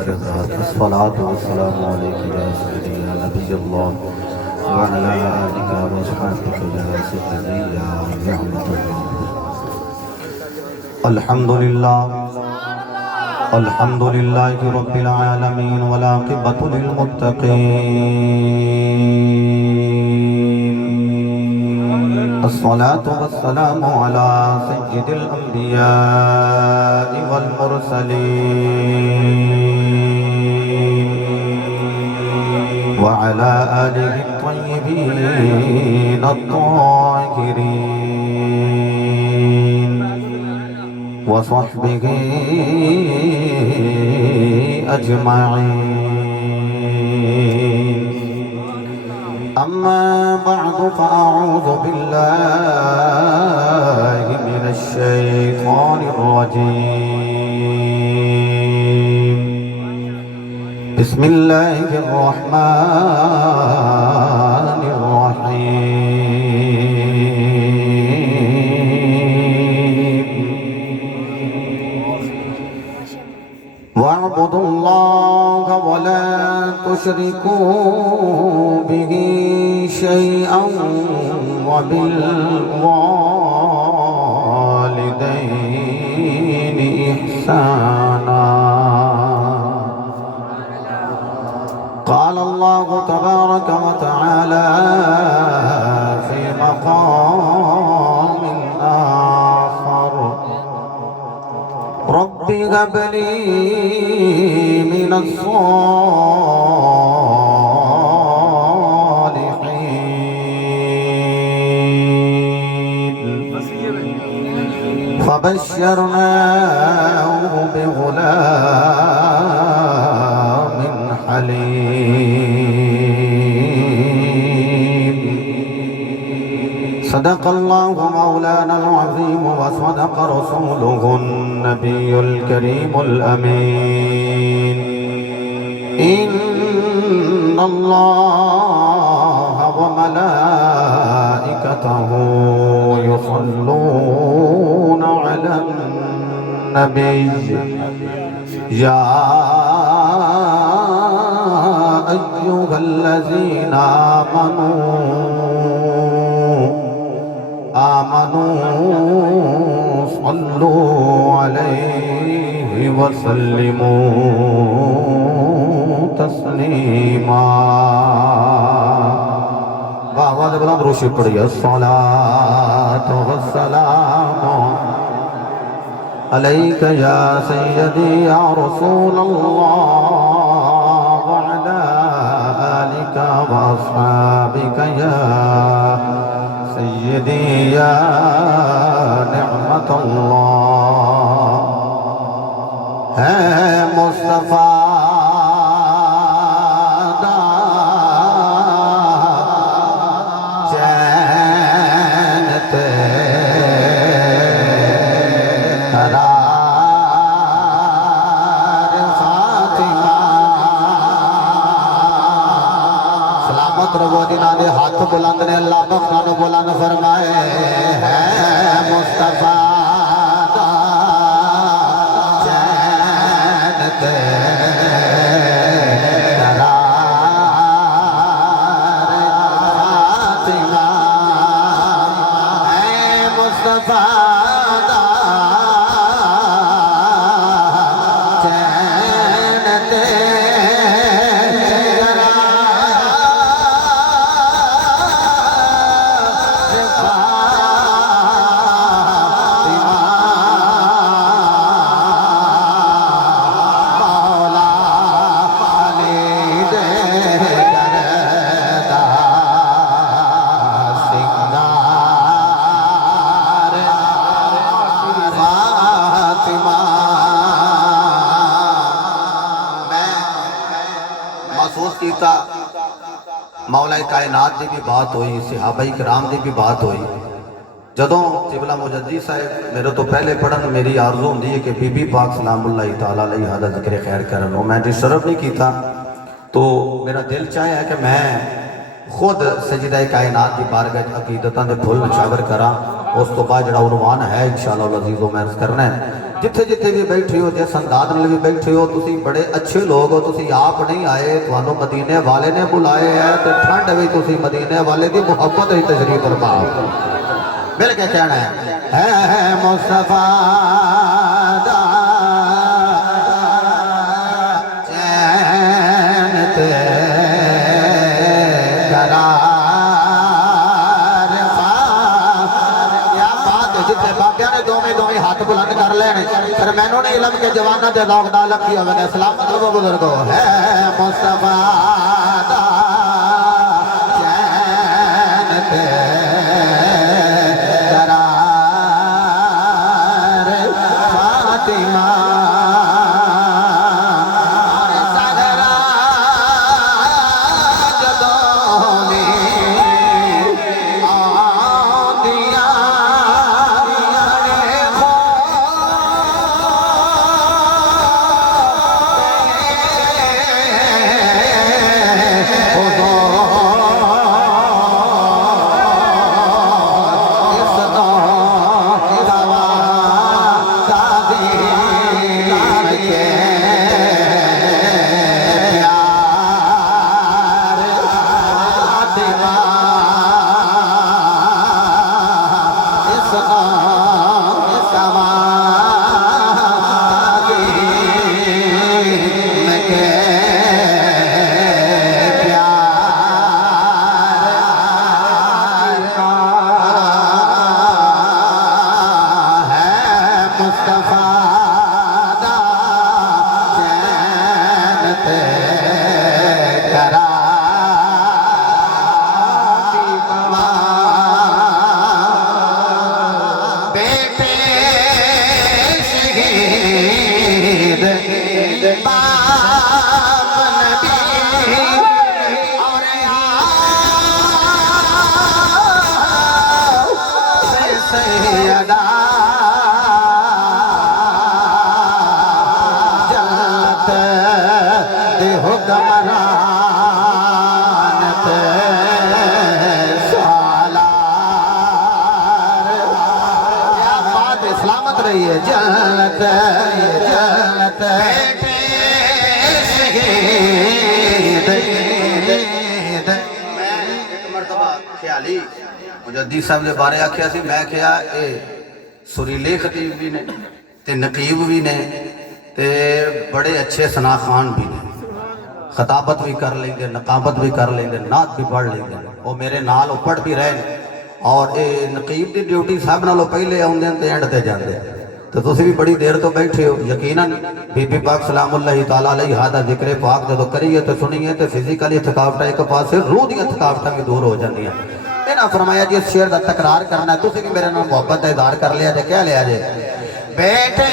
अस्सलातु वस्सलामु अलैका या सय्यदी या नबियल्लाह व अला आलिका व अस्हाबिका या सय्यदी या रहमतुल्लाह। अल्हम्दुलिल्लाहि रब्बिल आलमीन वल आक़िबतु लिल मुत्तक़ीन। अस्सलातु वस्सलामु अला सय्यिदिल अंबिया वल मुरसलीन व अला आलिहि त्वय्यिबीन अत्ताहिरीन व सहबिहि अजमईन। अम्मा बअदु फ़अऊज़ु बिल्लाहि मिनश शैतानिर रजीम। बिस्मिल्लाहिर रहमानिर रहीम। वअब्दुल्लाह वला तुशरिकू बिही शैअन वबिल वालिदैनि इहसाना। क़ाल अल्लाहु तबारक व तआला फ़ी मक़ामिन आख़र रब्बि हब ली मिनस्सालिहीन। फ़बश्शरनाहु बिग़ुलामिन हलीम। सदक़ल्लाहु मौलानल अज़ीम व सदक़ रसूलुहुन नबियुल करीमुल अमीन। इन्नल्लाह व मलाइकतहु युसल्लूना अलन नबी या अय्युहल्लज़ीना आमनू सल्लू अलैहि वसल्लिमू तस्लीमा। आवाज़ बुलंद रोशे पड़ी। अस्सलातु वस्सलामु अलैका या सय्यदी या रसूलल्लाह व अला आलिका व अस्हाबिका या सय्यदी या निअमतल्लाह। है मुस्तफ़ा हाथ बुलंद ने अल्लाह बख्तान बुलंद फरमाए। है मुस्तफा चैन ते करार फातिमा। है मुस्तफा चैन ते मौलाए कायनात की भी बात हुई, सहाबाई कराम की भी बात हुई। जदों क़िबला मुजद्दी साहब मेरे तो पहले पढ़न मेरी आरज़ू होंदी है कि बीबी पाक सलामुल्लाह तआला अलैहा दा ज़िक्र खैर करन। मैं डिस्टर्ब नहीं किया तो मेरा दिल चाहे है कि मैं खुद सजदा कायनात की बारगाह अकीदतां दे फुल नशावर करा। उस तो बाद जो उनवान है इंशाअल्लाह अज़ीज़ो मैं करना है जिथे जिथे भी बैठे हो, जिस अंदाज नाल भी बैठे हो, तुसी बड़े अच्छे लोग हो। तुसी आप नहीं आए, तुहानू मदीने वाले ने बुलाए है, तो ठंड भी तुसी मदीने वाले की मुहब्बत ही तशरीफ फरमा। मिल के कहना है मुस्तफा दा चैन ते करार पा। क्या बात है, जिथे बाबिया ने दोवें दोवें हाथ बुलंद कर लेने, पर मैनू नहीं इलम के जवाना दे लौक दा लगी होवे। सलामत रहो बुजुर्गो। है मुस्तफा दा चैन ते करार फातिमा ज़हरा जदों ने आंदियां सलामत रही है जन्नत जन्नत बेटे शहीद। मैं एक मरतबा ख्याली मुजद्दी साहब के बारे आख्या सी, मैं क्या ये सुरीले खतीब भी ने ते नकीब भी ने ते बड़े अच्छे सना खान भी ने, खताबत भी कर लेंगे, नकाबत भी कर लेंगे, नात भी पढ़ लेंगे। वो मेरे नाल पढ़ भी रहे और ये नकीब की ड्यूटी सब नालों पहले आउंदे ते एंड ते जांदे। तो तुसीं भी बड़ी देर तो बैठे हो, यकीनन बीबी पाक सलामुल्लाहि तआला अलैहा दा जिक्र पाक जदों करिए तो सुनिए तो फिजिकली थकावट एक पासे, रूह दी थकावट भी दूर हो जांदियां। इन्हां फरमाया जी इस शेर दा तकरार करना, तुसीं भी मेरे नाल मुहब्बत दा इज़हार कर लिया जे, कह लिया जे बेटे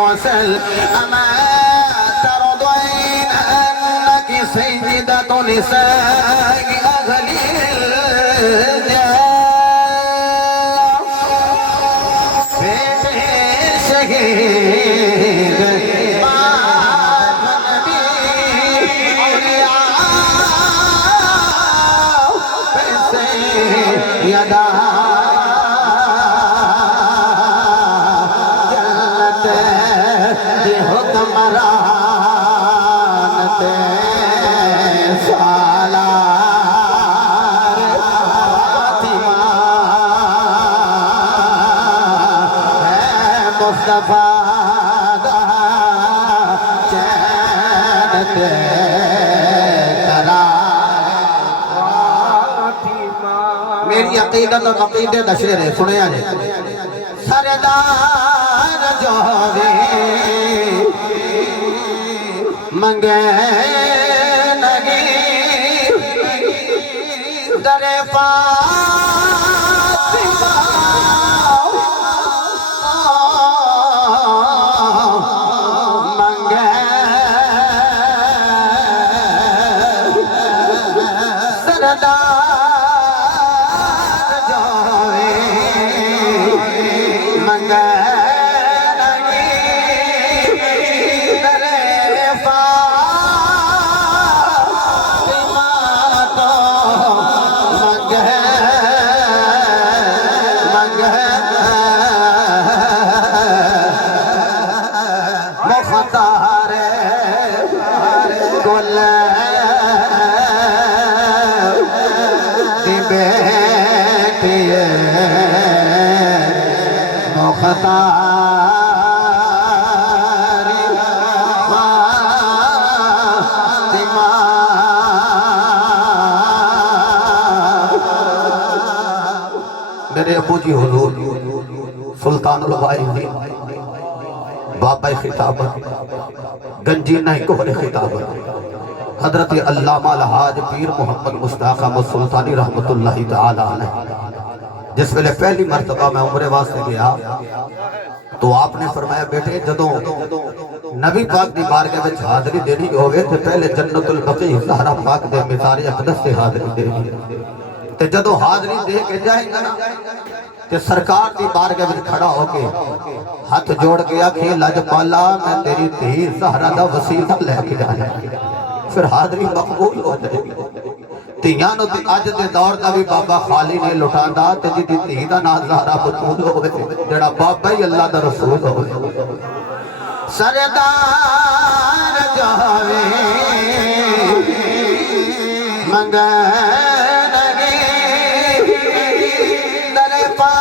और أما ترضين أنك سيدة نساء أهل الجنة بيت شهيد بعد نبي أولياء بسيدة वफादा चैन ते करा मेरी अकीदत और अकीदे दा शेर है सुनिया जी सरदार जो वे मंगे नगी दरे फातिमा मंगे सरदार जो वे मंगे मेरे अबू जी हुजूर सुल्तानुल वाइज़ बाबा खिताबत गंजी नहीं कोहरे खिताबत हजरत अल्लामा अलहाज पीर मोहम्मद मुश्ताक अहमद सुल्तानी रहमतुल्लाहि तआला अलैह जिस वेले पहली मरतबा मैं उम्रे वास्ते गया तो आपने फरमाया बेटे जदों नबी पाक दी बारगाह विच हाज़री देनी होवे ते पहले जन्नतुल बकी ज़हरा पाक दे मिज़ार अक़दस से हाज़री देनी ते जदों हाज़री दे के जाएगा ना ते सरकार दी बारगाह विच खड़ा होके हाथ जोड़ के आखे लजपाला मैं तेरी धी ज़हरा दा वसीला लेके जाना फिर हाज़री मकबूल हो जाएगी ਧੀਆਂ ਨੂੰ ਅੱਜ ਦੇ ਦੌਰ ਦਾ ਵੀ ਬਾਬਾ ਖਾਲੀ ਨਹੀਂ ਲੁਟਾਉਂਦਾ ਤੇ ਜਿਹਦੀ ਧੀ ਦਾ ਨਾਂ ਜ਼ਾਹਰਾ ਬਤੂਲ ਹੋਵੇ ਜਿਹੜਾ ਬਾਬਾ ਹੀ ਅੱਲਾ ਦਾ ਰਸੂਲ ਹੋਵੇ ਸਰਦਾਰ ਜਾਵੇ ਮੰਗਣਗੇ ਦਰੇ ਪਾ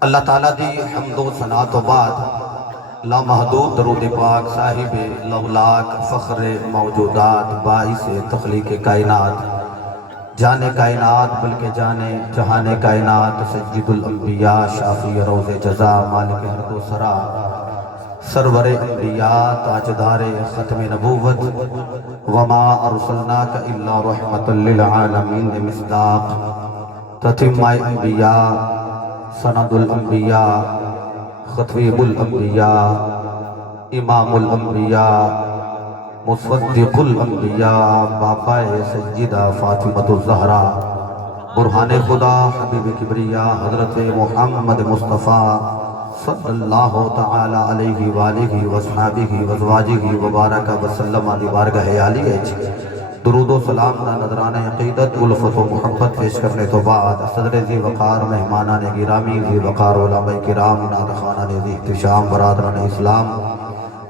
अल्लाह ताला दी हम्दो सना तो बाद लामहदूद दरूद पाक साहिब लौलाक फ़ख्र मौजूदात बाइस तख्लीक कायनात जाने कायनात बल्कि जाने जहाने कायनात सय्यिदुल अंबिया शाफी रोज़े जज़ा मालिक हर्दो सरा सरवर अंबिया ताजदार ख़त्म नबूवत वमा अरसलनाका इल्ला रहमतल लिल आलमीन मिस्दाक ततिम्मा अंबिया सनदुल अंबिया खतीबुल अंबिया इमामुल अंबिया मुसद्दिकुल अंबिया बाबा सय्यिदा फातिमतुज़ ज़हरा बुरहाने खुदा हबीब किबरिया हज़रत मुहम्मद मुस्तफ़ा सल्लल्लाहु तआला अलैहि वालिहि वसहबिहि वज़वाजिहि वबारक वसल्लम दी बारगाह आली है दुरूद व सलाम दा नजराना अकीदत उल्फत व मुहब्बत पेश करने तो बाद सदर ज़ी वक़ार मेहमाना ने गिरामी ज़ी वक़ार उलमाए किराम नादखाना ने ज़ी इहतिशाम बरादरान इस्लाम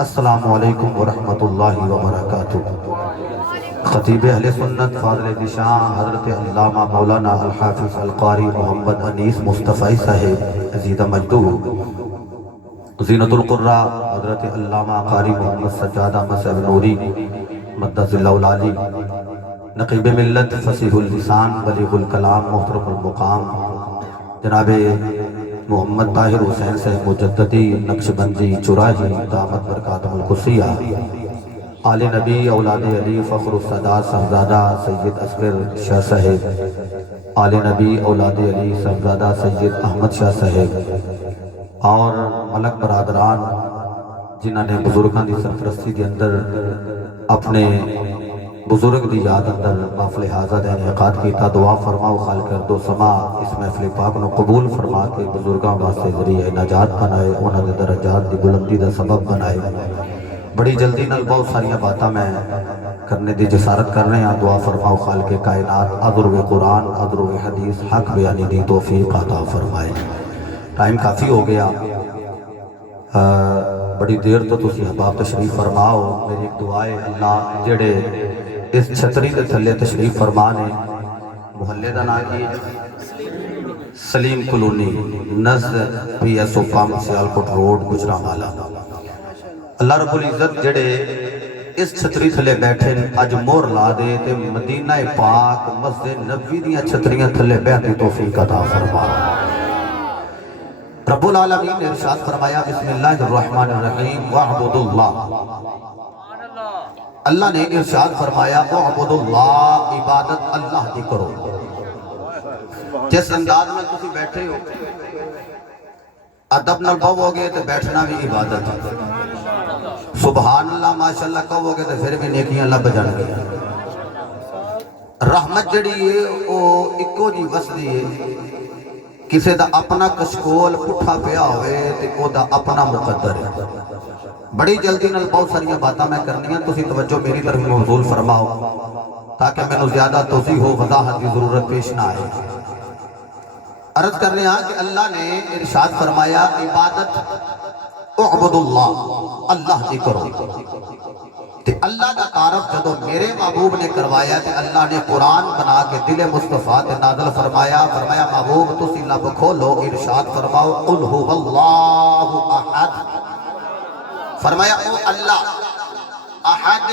अस्सलामु अलैकुम व रहमतुल्लाहि व बरकातुहू। खतीब अहले सुन्नत फाज़िल दिशान हज़रत अल्लामा मौलाना अल हाफ़िज़ अल क़ारी मोहम्मद अनीस मुस्तफ़ी साहिब अज़ीज़ मजदूह ज़ीनतुल क़ुर्रा हज़रत अल्लामा क़ारी मोहम्मद सज्जाद अहमद साहिब नूरी मद्दज़िल्लाहुल आली नक़ीब मिल्लत फ़सीहुल लिसान बलीग़ुल कलाम मुहतरमुल मुक़ाम जनाब मोहम्मद ताहिर हुसैन साहिब मुजद्ददी नक्शबंदी चुराही दामत बरकातुहुल कुसिया आले नबी औलाद अली फ़ख्रुस सदात साहबजादा सैयद असगर शाह साहिब आले नबी औलाद अली साहबजादा सैयद अहमद शाह साहिब और मलक बरादरान जिन्होंने बुजुर्गों की सरपरस्ती के अंदर अपने बुजुर्ग की याद अंदर महफिल हाज़ा का इनेकाद किया। दुआ फरमाओ खाल कर दो समा इस महफिल पाक को कबूल फरमा के बुजुर्गों वास्ते जरिए नजात बनाए, उन्होंने दरजात की बुलंदी का सबब बनाए। बड़ी जल्दी नाल बहुत सारिया बातें मैं करने की जसारत कर रहे हैं। दुआ फरमाओ खाल के कायनात अदरुव कुरान अदरुव हदीस हक बयानी दी तौफीक अता फरमाए। टाइम काफ़ी हो गया, बड़ी देर तो तुसी अहबाब तशरीफ फरमाओ। मेरी एक दुआ है अल्लाह जेड़े इस छतरी के थले तशरीफ फरमा ने मुहल्ले का नाम की सलीम कलोनी नज़द PSO pump Sialkot road Gujranwala. अल्लाह रब्बुल इज़्ज़त जेड़े इस छतरी थले बैठे अज मोहर ला दे ते मदीना पाक मस्जिद नबवी दियां छतरियां थले बैठने की तौफीक अता फरमा। रब्बुल आलमीन ने इरशाद फरमाया बिस्मिल्लाहिर्रहमानिर्रहीम वअब्दुल्लाह। अल्लाह ने इरशाद फरमाया वअब्दुल्लाह, इबादत अल्लाह की करो। जिस अंदाज में तुम बैठे हो अदब नाल कहोगे तो बैठना भी इबादत है। सुभान अल्लाह माशाअल्लाह कहोगे तो फिर भी नेकियां लभ जाएंगी। रहमत जड़ी है वो इको जी वसदी है। किसी का अपना कशकोल पुठा पिया हो अपना मुकद्दर है। बड़ी जल्दी नाल बहुत सारिया बातें मैं करनिया, तुसी तवज्जो मेरी तरफ मौजूल फरमाओ ताकि मैनू ज्यादा तोसी हो वजाहत की जरूरत पेश ना आए। अर्ज कर रहे हैं कि अल्लाह ने इरशाद फरमाया इबादत उअब्दुल्लाह, अल्लाह की करो। ते अल्लाह का तारफ जो मेरे महबूब ने करवाया तो अल्लाह ने कुरान बना के दिले मुस्तफा ते नाज़िल फरमाया। फरमाया महबूब तुसी लब खोलो, इरशाद फरमाओ कुल हुवल्लाहु अहद। फरमाया ओ अल्लाह अहद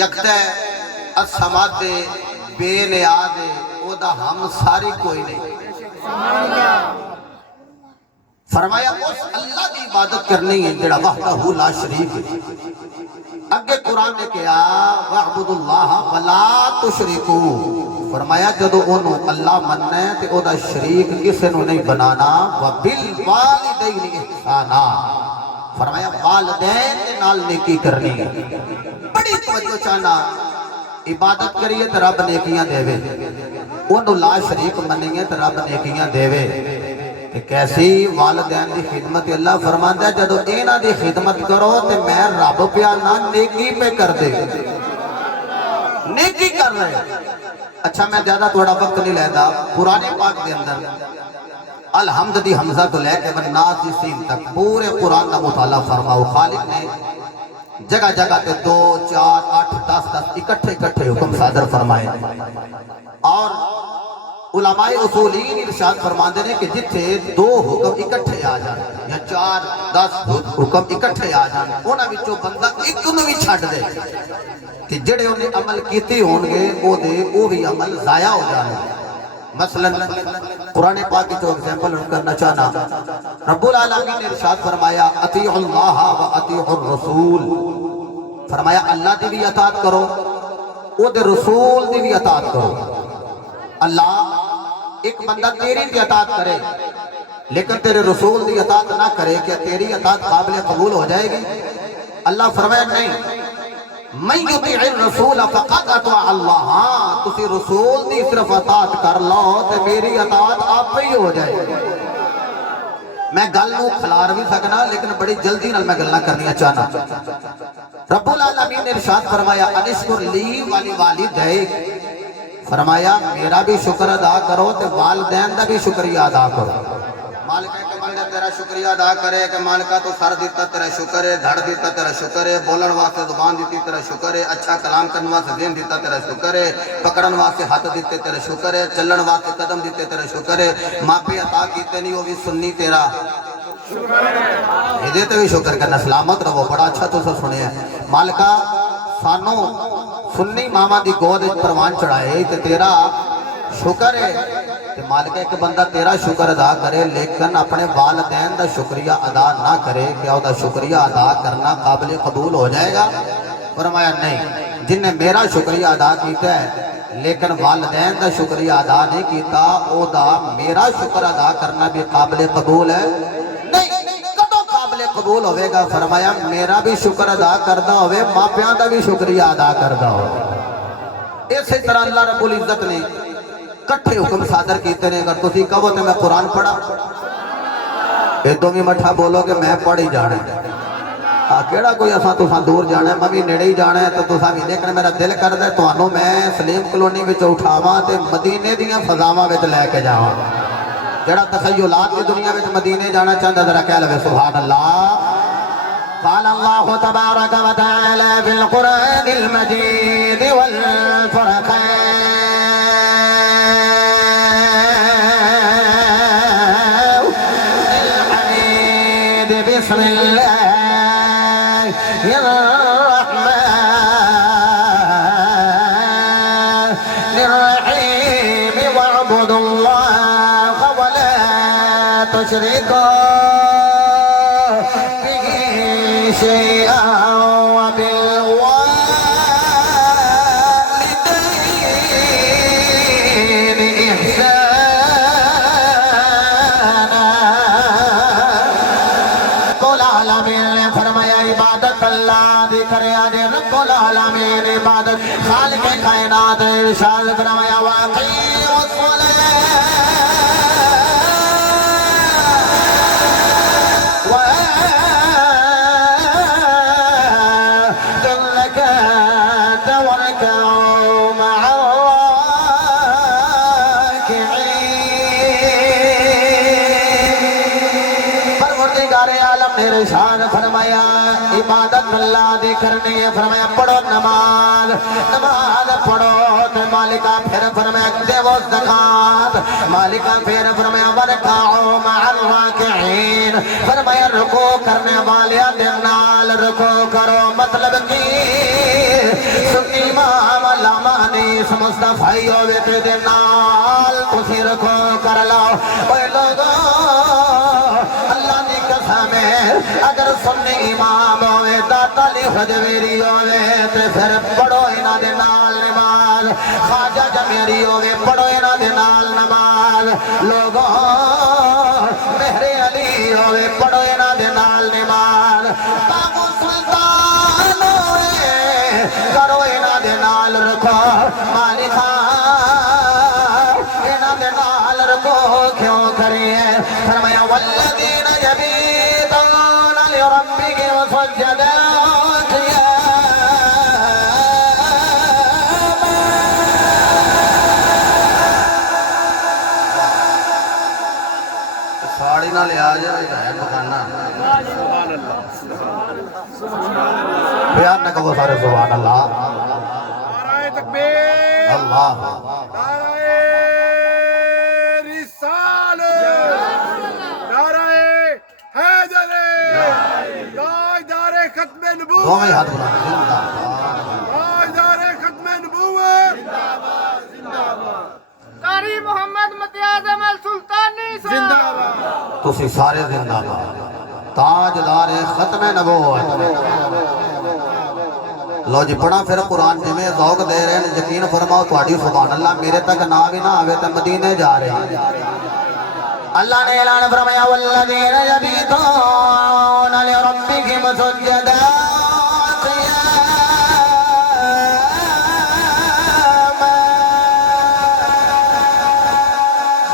यकदा असमद बेनियाज ओदा हम सारी कोई नहीं। फरमाया उस अल्लाह की इबादत करनी है जेड़ा वहदहू ला शरीक है। अगे कुरान ने कहा वअब्दुल्लाह वला तुशरिकू। फरमाया जदों ओनू अल्लाह मनना है ते ओदा शरीक किसे नू नहीं बनाना। व बिल वालिदैनि इहसाना। फरमाया वालिदैन दे नाल नेकी करनी है। बड़ी तवज्जो चाहना इबादत करिए तो रब नेकियां देवे, ओनू ला शरीक मनिए तो रब नेकियां देवे। कैसी वालिदैन की खिदमत अल्लाह फरमांदा है जदों इन्हां दी खिदमत करो तो मैं रब प्या ना नेकी पे कर दे, नेकी कर रहे। अच्छा मैं ज्यादा थोड़ा वक्त नहीं लेता। कुरान पाक के अंदर अलहम्द दी हमजा तो लैके वन्नास दी सीन तक पूरे कुरान का मुताला फरमाओ। खालिक ने जगह जगह पे 2 4 8 10 इकट्ठे इकट्ठे हुक्म सादर फरमाए। और उलमाए उसूलीन इरशाद फरमाते हैं कि जिथे 2 हुक्म इकट्ठे आ जाए या 4 10 हुक्म इकट्ठे आ जाए उन्हां विचों बंदा एक नूं भी छड्ड दे ते जेड़े उन्हें अमल कीते होणगे वो भी अमल जाया हो जाए। मसलन कुरान पाक की जो एग्जांपल करना चाहना, रब्बुल आलमीन ने इरशाद फरमाया अतीउल्लाह व अतीउर रसूल। फरमाया अल्लाह की भी अताअत करो, ओदे रसूल की भी अताअत करो। अल्लाह एक बंदा तेरी भी अताअत करे लेकिन तेरे रसूल की अताअत ना करे, क्या तेरी अताअत काबिल कबूल हो जाएगी? अल्लाह फरमाया नहीं, मैं युतीइर रसूल फक़द अता अल्लाह। हाँ तुसी रसूल की सिर्फ अताअत कर लो तो मेरी अताअत आप ही हो जाएगी। मैं गल नूं खलार भी सकना लेकिन बड़ी जल्दी नाल मैं गल्लां करनियां चाहना। रब्बुल आलमीन ने इरशाद फरमाया अनिश्कुर ली वाली वालिदैक, फरमाया मेरा भी शुक्र अदा करो ते वालिदैन दा भी शुक्रिया अदा करो। मालिक के बंदे तेरा शुक्रिया अदा करे कि मालिका तो सर दिता तेरा शुक्र है, धड़ दिता तेरा शुक्र है, बोलन वास्ते जुबान दी तेरा शुक्र है, अच्छा कलाम करने वास्ते दिन दिता तेरा शुक्र है, पकड़न वास्ते हाथ दिते तेरा शुक्र है, चलन वास्ते कदम दिते तेरा शुक्र है, मापे अता कीते नहीं वो भी सुन्नी तेरा ये भी शुक्र करना। सलामत रहो। बड़ा अच्छा तुसा सुनिया मालिका सानू सुन्नी मामा की गोद परवान चढ़ाए तो तेरा शुक्र है। ते मालिक एक बंदा तेरा शुक्र अदा करे लेकिन अपने वालिदैन का शुक्रिया अदा ना करे, क्या उसका शुक्रिया अदा करना काबिल कबूल हो जाएगा? फरमाया नहीं, जिन्हें मेरा शुक्रिया अदा किया है लेकिन वालिदैन का शुक्रिया अदा नहीं किया, ओदा मेरा शुक्र अदा करना भी काबिल कबूल है नहीं। कदों काबिल कबूल होगा? फरमाया मेरा भी शुक्र अदा करता हो, मापियां का भी शुक्रिया अदा करता हो। इस तरह अल्लाह रब्बुल इज्जत ने कट्ठे हुक्म सादर किए ने। अगर तुम कहो तो मैं कुरान पढ़ा, इदों भी मठा बोलो कि मैं पढ़ ही जाना। केड़ा कोई असा तुसा दूर जाना है, मैं भी नेड़े ही जाना है तो तुसा भी। लेकिन मेरा दिल करदा तुहानू मैं सलीम कलोनी विच उठावां ते मदीने दीयां फज़ावां विच लैके जावां। जेड़ा तखय्युलात की दुनिया में मदीने जाना चाहता जरा कह लवे सुभान अल्लाह। قال الله تبارك وتعالى في القرآن المجيد والفرقان الحميد بسم الله الرحمن الرحيم واعبدوا الله ولا تشركوا شيئا وبالوالدين إحسانا। रब्बुल आलमीन ने फरमाया इबादत अल्लाह दी करे आजे। रब्बुल आलमीन इबादत खालिक कायनात इरशाद फरमाया वाक़ीमुस शान फरमाया इबादत अल्लाह दी करनी है। फरमाया पढ़ो नमाज, नमाज पढ़ो तो मालिका फिर फरमाया देवो ज़कात, मालिका फिर फरमाया वरकाओ मअल राकिईन, फरमाया रुकू करने वाले दे नाल रुकू करो। मतलब की सुन्नी इमाम लामानी मुस्तफाई होवे ते दे नाल तुसी रुकू कर लो। ओए लोगो अल्लाह दी कसम है अगर सुन्नी इमाम होवे दाता ली हजवेरी होवे ते फिर पढ़ो इना दे नाल नमाज। ख्वाजा जमेरी होवे पढ़ो इना दे नाल नमाज। लोगों मेहरे अली होवे पढ़ो इना दे नाल नमाज। बाबू सुल्तान होवे करो इना दे नाल रखो। मालिका इना दे नाल रखो क्यों करिए? फरमाया वल्लदीन यबीतून लिरब्बिहिम सज्जदा साड़ी ना लिया जाए बखाना प्यार न कहो सारे सुभान अल्लाह। नाराए तकबीर, अल्लाह नाराए रिसालत, नाराए हैदरी, ताजदारे खत्मे नबूवत, दोवें हाथ बुला जिंदाबाद। ताजदारे खत्मे नबूवत, कारी मोहम्मद मुतियाज़म अल सुल्तानी जिंदाबाद। तुसी सारे जिंदाबाद। ताजदार खत्मे नबूवत। लो जी पढ़ा फिर कुरान जिमें ज़ौक दे रहे हैं। यकीन फरमाओ तुहाडी सुभान अल्लाह मेरे तक ना भी ना आवे तो मदीने जा रहे हैं। अल्लाह ने ऐलान फरमाया वल्लज़ीना यबीतून लिरब्बिहिम सज्जदा क़ियामा।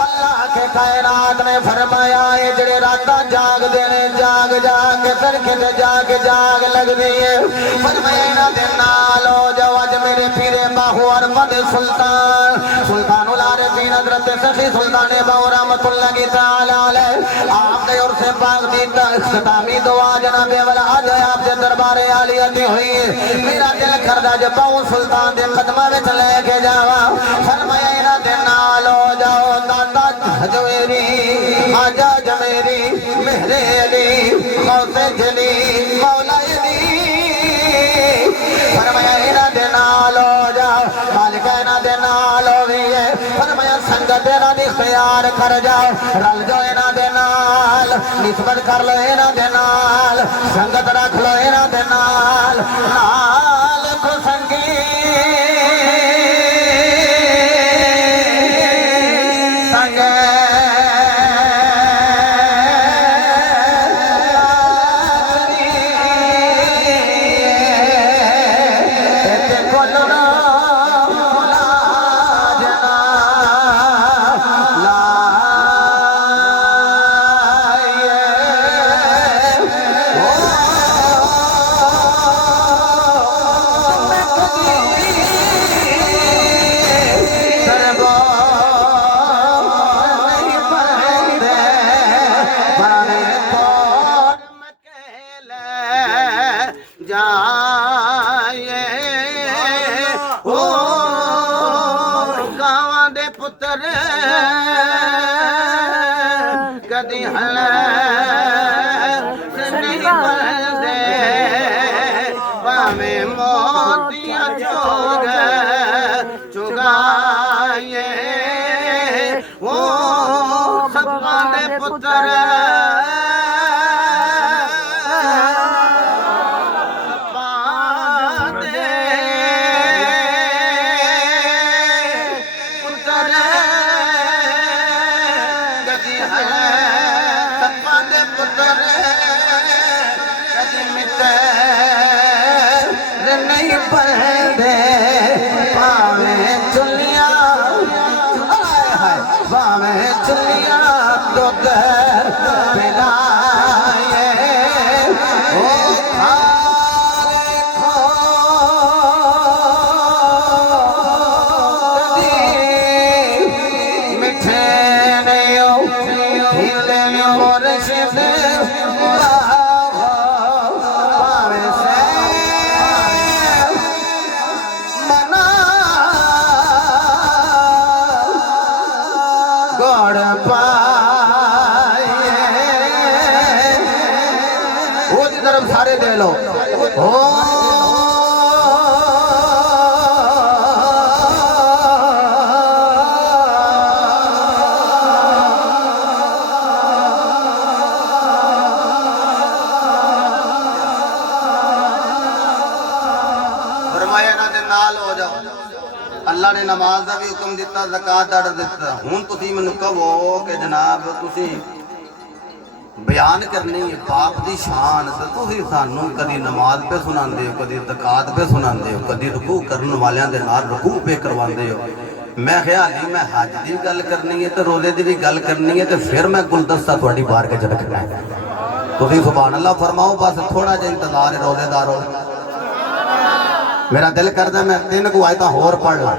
अल्लाह के कायनात कायनात ने फरमाया है जड़े रात जाग देने जाग जाग के तड़के ते जाग लगदी है फरमाया इना दे नाल हो जाओ अज मेरे पीरे बाहु अरमद सुल्तान उल आरिफीन हजरत सखी सुल्तान बाहु रहमतुल्लाह तआला अलैह आप दे और से पाक दी इख्तितामी दुआ जनाब वाला आज आप दे दरबार आलियत हुई मेरा दिल करदा जब बाहु सुल्तान दे कदमां विच लेके जावा फरमाया इना दे नाल हो जाओ दादा हजवेरी आजा जमेरी मेहरे अली गौसे जली मौला अली फरमाया इना दे नाल हो जाओ मालिक इना दे नाल होवी है फरमाया संगत इना दी ख्याल कर जाओ रल जाओ इना दे नाल निस्बत कर लो इना दे नाल संगत रख लो इना दे नाल को संगी कदी हल से नहीं बंदे पावे मोतिया चुगाए वो सपा दे पुत्र सारे दे लो अल्लाह ने नमाज का भी हुक्म दिता ज़कात दा दिता हुण तुसीं मैनूं कहो कि जनाब तुसीं बयान करनी है बाप की शान तो तुसीं सानूं कदी नमाज पे सुनाते हो कदी ज़कात पे सुनाते हो कदी रुकू करने वालियां दे नाल रुकू पे करवाते हो मैं ख्याल ही मैं हज की गल करनी है तो रोजे की भी गल करनी है तो फिर मैं गुलदस्ता थोड़ी बार के च रखना है तुसीं सुभान अल्लाह फरमाओ बस थोड़ा जिहा इंतजार है रोजेदारों मेरा दिल करता मैं 3 को आयत होर पढ़ ला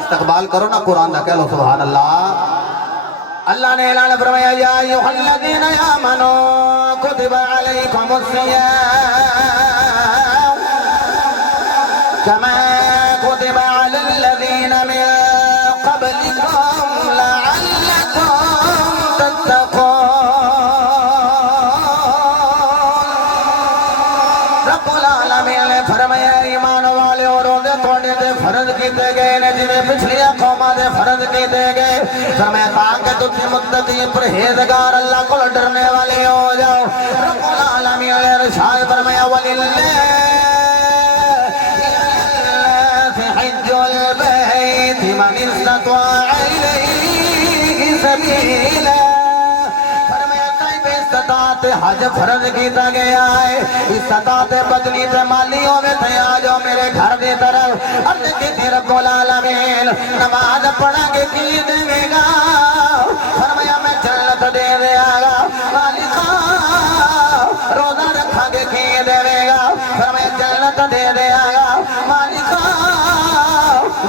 इस्तकबाल करो ना कुरान का कह लो सुभान अल्लाह अल्लाह ने ऐलान फरमाया या अय्युहल्लज़ीना आमनू कुतिबा अलैकुमुस्सियाम कमा कुतिबा अलल्लज़ीना मिन क़ब्लिकुम लअल्लकुम तत्तक़ून रब्बुल आलमीन ने फरमाया ईमान वाले और रोज़े थोड़े दे फर्ज कीते गए ने जिवें पिछलियां कौमां दे फर्ज कीते गए फरमाया ताकि तुम मुत्तकी परहेज़गार अल्लाह को डरने वाले हो जाओ रब्बुल आलमीन ने इरशाद फरमाया वलिल्लाहि हज्जुल बैति मन इस्तता इलैहि सबीला हज फर्ज किया गया है इस्तात बदली ते माली होवे ते आ जाओ मेरे घर की तरफ अर्ज की रब्बुल आलमीन नमाज पढ़ांगे की देवेगा? फरमाया मैं जन्नत दे देगा। मालिका रोजा रखांगे की देवेगा? फरमाया जन्नत दे देगा। मालिका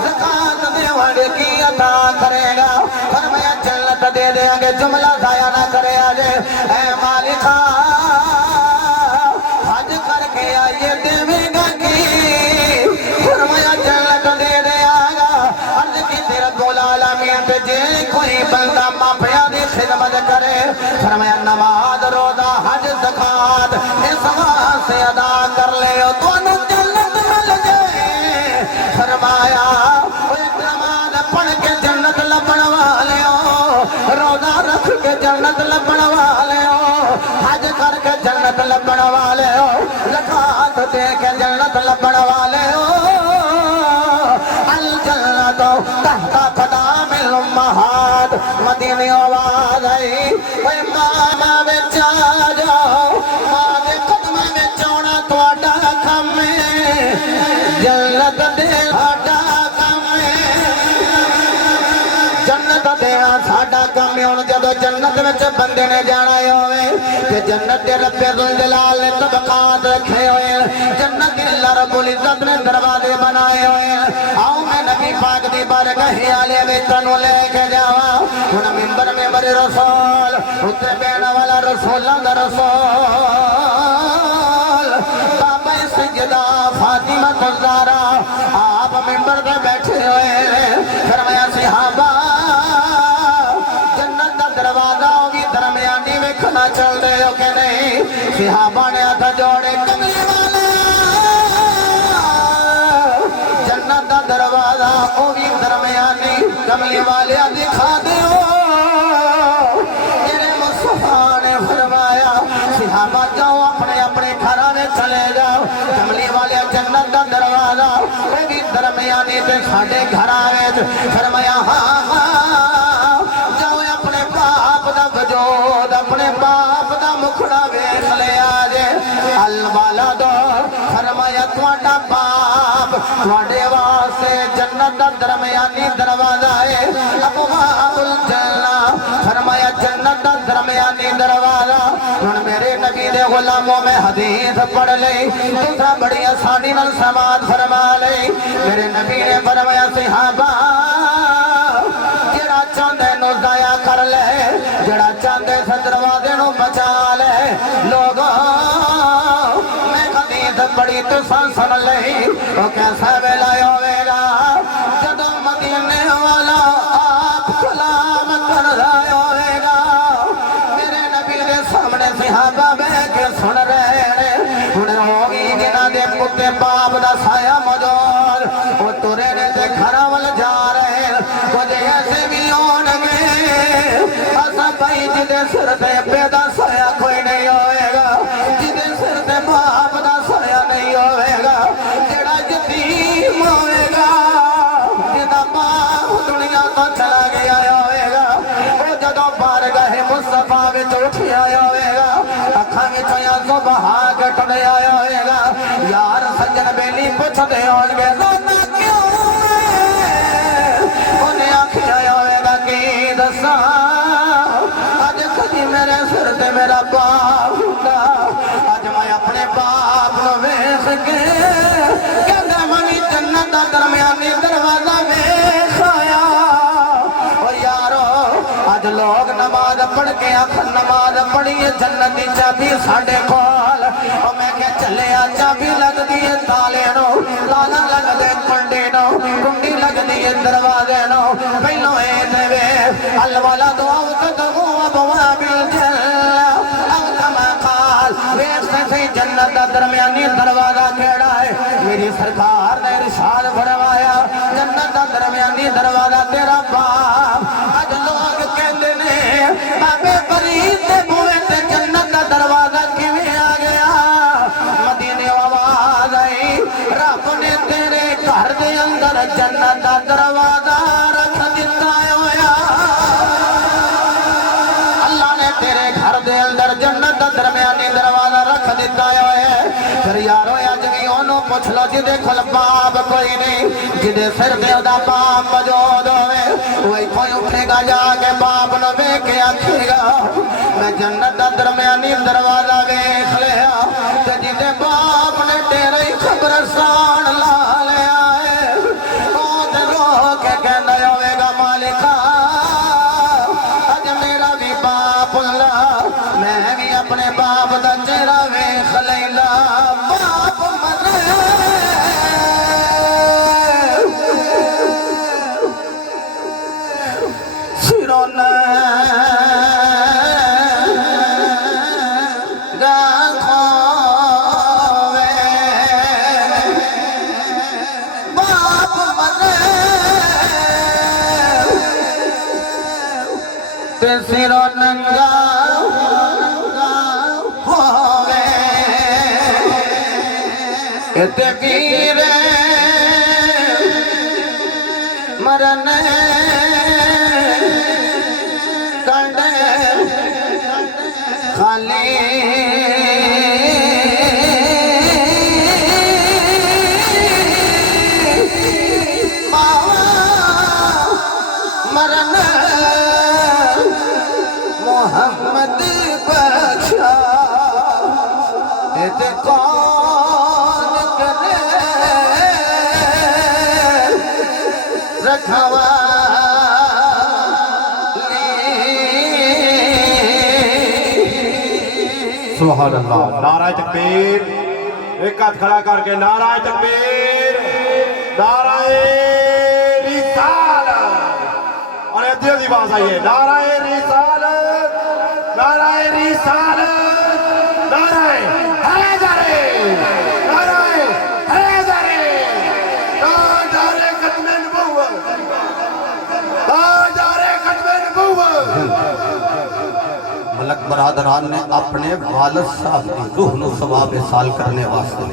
ज़कात देवांगे की अता करेगा? फरमाया जन्नत दे देंगे। जुमला जाया ना करे आजे। ऐ मालिका हज करके आइए देवेगा की? फरमाया जन्नत दे देगा। अर्ज की तेरा बोला आलमीन जे कोई बंदा मापिया दी खिदमत करे, फरमाया नमाज रोजा हज ज़कात इस वास्ते अदा कर ले तो जन्नत मिल जाए। फरमाया नमाज पढ़ के जन्नत लभण वाले रोजा रख के जन्नत लभण वाले हज करके जन्नत लभण वाले ज़कात दे के जन्नत लभण वाले अल जन्नत तहता क़दामिल उम्महात। मदीने आवाज़ आई ओए मामा विच आ जाओ, मां दे कदमां विच आउणा तुहाडा काम है, जन्नत दे साडा काम है, जन्नत देना साडा काम है। हुण जदों जन्नत विच बंदे ने जाना होवे ते जन्नत दे रब्बे दुल जलाल ने तबकात रखे होए, जन्नत दे अल्लाह रब्बुल इज्जत ने दरवाजे बनाए होए। आओ मैं नबी पाक दी बारगाह आले विच तैनूं लेके जावां। हुण मिंबर में बड़े रसूल उत्ते बैठने वाला रसूलां दा रसूल बाबा सैयदा फातिमा ज़हरा आप मिंबर पे बैठे हुए। फरमाया सहाबा जन्नत दा दरवाजा भी दरमियानी वेखना चल रहे हो कि नहीं? सहाबा ने हाथ जोड़े कमले वाला जन्नत दा दरवाजा ओ भी दरमियानी कमले वाले दिखा दियो। मेरे मुस्तफा ने फरमाया सहाबा जाओ अपने अपने घरों में चले जाओ। कमले वाले जन्नत दा दरवाजा वो भी दरमियानी ते साडे घरां विच। फरमाया हाँ हाँ जाओ अपने बाप दा वजूद अपने बाप दा मुखड़ा वेख लिया जे। अल वाला दो फरमाया तुहाडा बाप तुहाडे वास्ते जन्नत दा दरमियानी दरवाजा है। अबवाबुल जन्नह फरमाया जन्नत दा दरमियानी दरवाजा। हुण मेरे नबी दे गुलामों में हदीस पढ़ लई, दूसरा बड़ी आसानी नाल समात फरमा लई। मेरे नबी ने फरमाया सहाबा जेड़ा चांदे नु जाया कर ले, जेड़ा चांदे इस दरवाजे नु बचा ले। लोगों मैं हदीस पढ़ी तुसां सुन लई। वो कैसा वेला होवेगा जदों मदीने वाला आप कलाम कर रहा होवेगा। मेरे नबी दे सामने सहाबा बैठ के सुन रहे ने। हुण होगी जिन्हां दे पुत्ते बाप दा साया मौजूद वो तुरे ने ते घरां वल जा रहे। कुछ ऐसे भी होणगे असां भाई जिहदे सिर ते बेदा साया कोई नहीं होवेगा, जिहदे सिर ते बाप दा साया नहीं होवेगा, जेड़ा यतीम होवेगा, जिहदा बाप दुनिया तो चला गया होवेगा, वो जदों बारगाह मुस्तफा विच उठ आया होवेगा, अखां विचों आंसू बहा के टुर आया होवेगा। यार सज्जन बेली पुछदे होणगे रोना क्यों है? उन्हें आखिया होवेगा कि दसां अज कदी मेरे सिर ते मेरा बाप हुंदा, अज मैं अपने बाप नूं वेख के कहंदा मनी जन्नत दा दरमियानी दरवाजा वेख आया। ओ यारो अज लोग नमाज पढ़ के आखन नमाज पढ़िए जन्नत दी चाबी साडे कोल। ओ मैं कह चले आ चाबी लगदी है ताले नो, ताला लगदे कुंडी नो, कुंडी लगदी है दरवाजे नो। पहलो ए देवे अल वाला दुआ तदगु अबवाबिल जन्नह औ कमा काल। वेख सही जन्नत दा दरमियानी दरवाजा केड़ा है? मेरी सरकार ने इरशाद फरमाया जन्नत दा दरमियानी दरवाजा तेरा बाप। अज लोग कहंदे ने बाबे फरीद दे बूहे ते जन्नत दा दरवाजा किवें आ गया? मदीने आवाज़ आई रब ने तेरे घर दे अंदर जन्नत दा दरवाजा रख दिता होया। अल्लाह ने तेरे घर दे अंदर जन्नत दा दरमियानी दरवाजा रख दिता होया। फिर यारो अज भी ओनू पुछ लो जिदे कोल बाप कोई नहीं, जिदे सिर ते ओदा बाप मौजूद होवे, वो इथों उठेगा जाके बाप नूं वेख के आखेगा मैं जन्नत दा दरमियानी दरवाजा वेख लिया, ते जिदे बाप ने तेरे कब्रिस्तान ला लिया है, ओ ते रो के कहंदा होवेगा मालिका अज मेरा भी बाप ला, मैं भी अपने बाप दा चेहरा वेख लैंदा। बाप मरे सिरों ने सिरो नंगा होवे इते वीर मरन कंडे खाली मरन मोहम्मद बख्शा इते कौन करे रखवा सुभान अल्लाह। नारा तकबीर, एक हाथ खड़ा करके नारा तकबीर, नारा रिसालत, और अध्यक्ष की आवाज आई है नारा रिसालत, नारा रिसालत, नारा हैदरी, नारा हैदरी, ताजदारे खत्मे नबूवत, ताजदारे खत्मे नबूवत। मलक बरादरान ने अपने वालिद साहब की रूह नूं सवाब साल करने वास्ते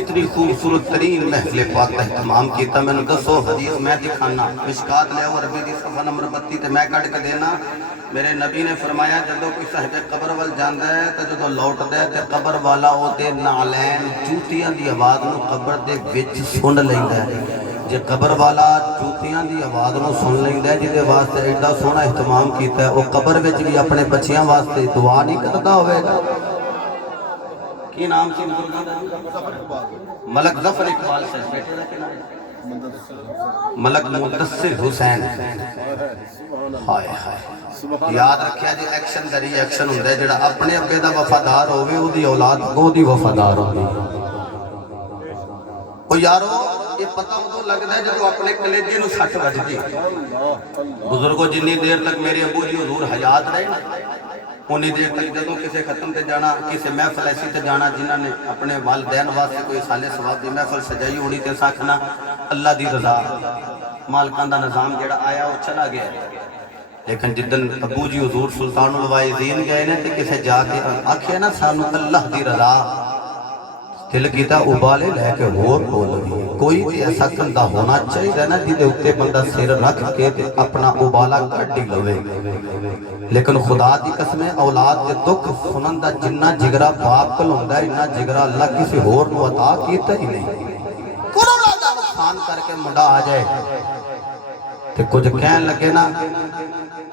इतनी खूबसूरत तरीन महफिल पाक का इहतमाम किया। मैंने दसो हदीस मैं दिखाना, मिशकात ले आओ अरबी दी सफ़ा नंबर 32 ते मैं कट के देना। मेरे नबी ने फरमाया जदों कोई साहिब कबर वल जांदा है तो जदों लौटदा है तो कबर वाला ओदे नालैन जूतियां दी आवाज़ नूं कबर दे विच सुन लैंदा है। जे कबर वाला जूतियां दी आवाज़ नूं सुन लैंदा है, जिहदे वास्ते एडा सोहना इहतमाम कीता है, वो कबर विच भी अपने बच्चियां वास्ते दुआ नहीं करदा होवेगा। की नाम से मलक जफर इकबाल से बेटे का नाम मलक मुदस्सिर हुसैन। हाय हाय याद रखिया जी, एक्शन दा रिएक्शन हुंदा है, जेड़ा अपने अब्बे दा वफादार होवे ओदी औलाद ओदी वफादार होवे। ओ यारो ये पता उदों लगदा है जदों अपने कलेजे नूं सट वजदी। बुजुर्गों जिन्नी देर तक मेरे अबू जी हुजूर हयात रहे ना, उन्नी देर तक जदों किसी खत्म ते जाना, किसी महफिल ऐसी ते जाना जिन्होंने अपने वालिदैन वास्ते कोई साले सवाब की महफिल सजाई होनी, तो आखना अल्लाह दी रजा मालकां दा निज़ाम जेड़ा आया वो चला गया। लेकिन जिदन अबू जी हुजूर सुल्तानुल वाइज़ीन गए ने तो किसी जाके आखिया ना सानू अल्लाह दी रजा, दिल कीता उबाले लैके होर बोल गई। कोई भी ऐसा कंधा होना चाहिए ना जिदे उत्ते बंदा सिर रख के अपना उबाला कट ही लवे। लेकिन खुदा दी कसम औलाद के दुख सुनन दा जिन्ना जिगरा बाप कोल हुंदा है, इन्ना जिगरा अल्लाह किसी होर नूं अता कीता ही नहीं। करोड़ां दा नुकसान करके मुंडा आ जाए ते कुछ कहन लगे ना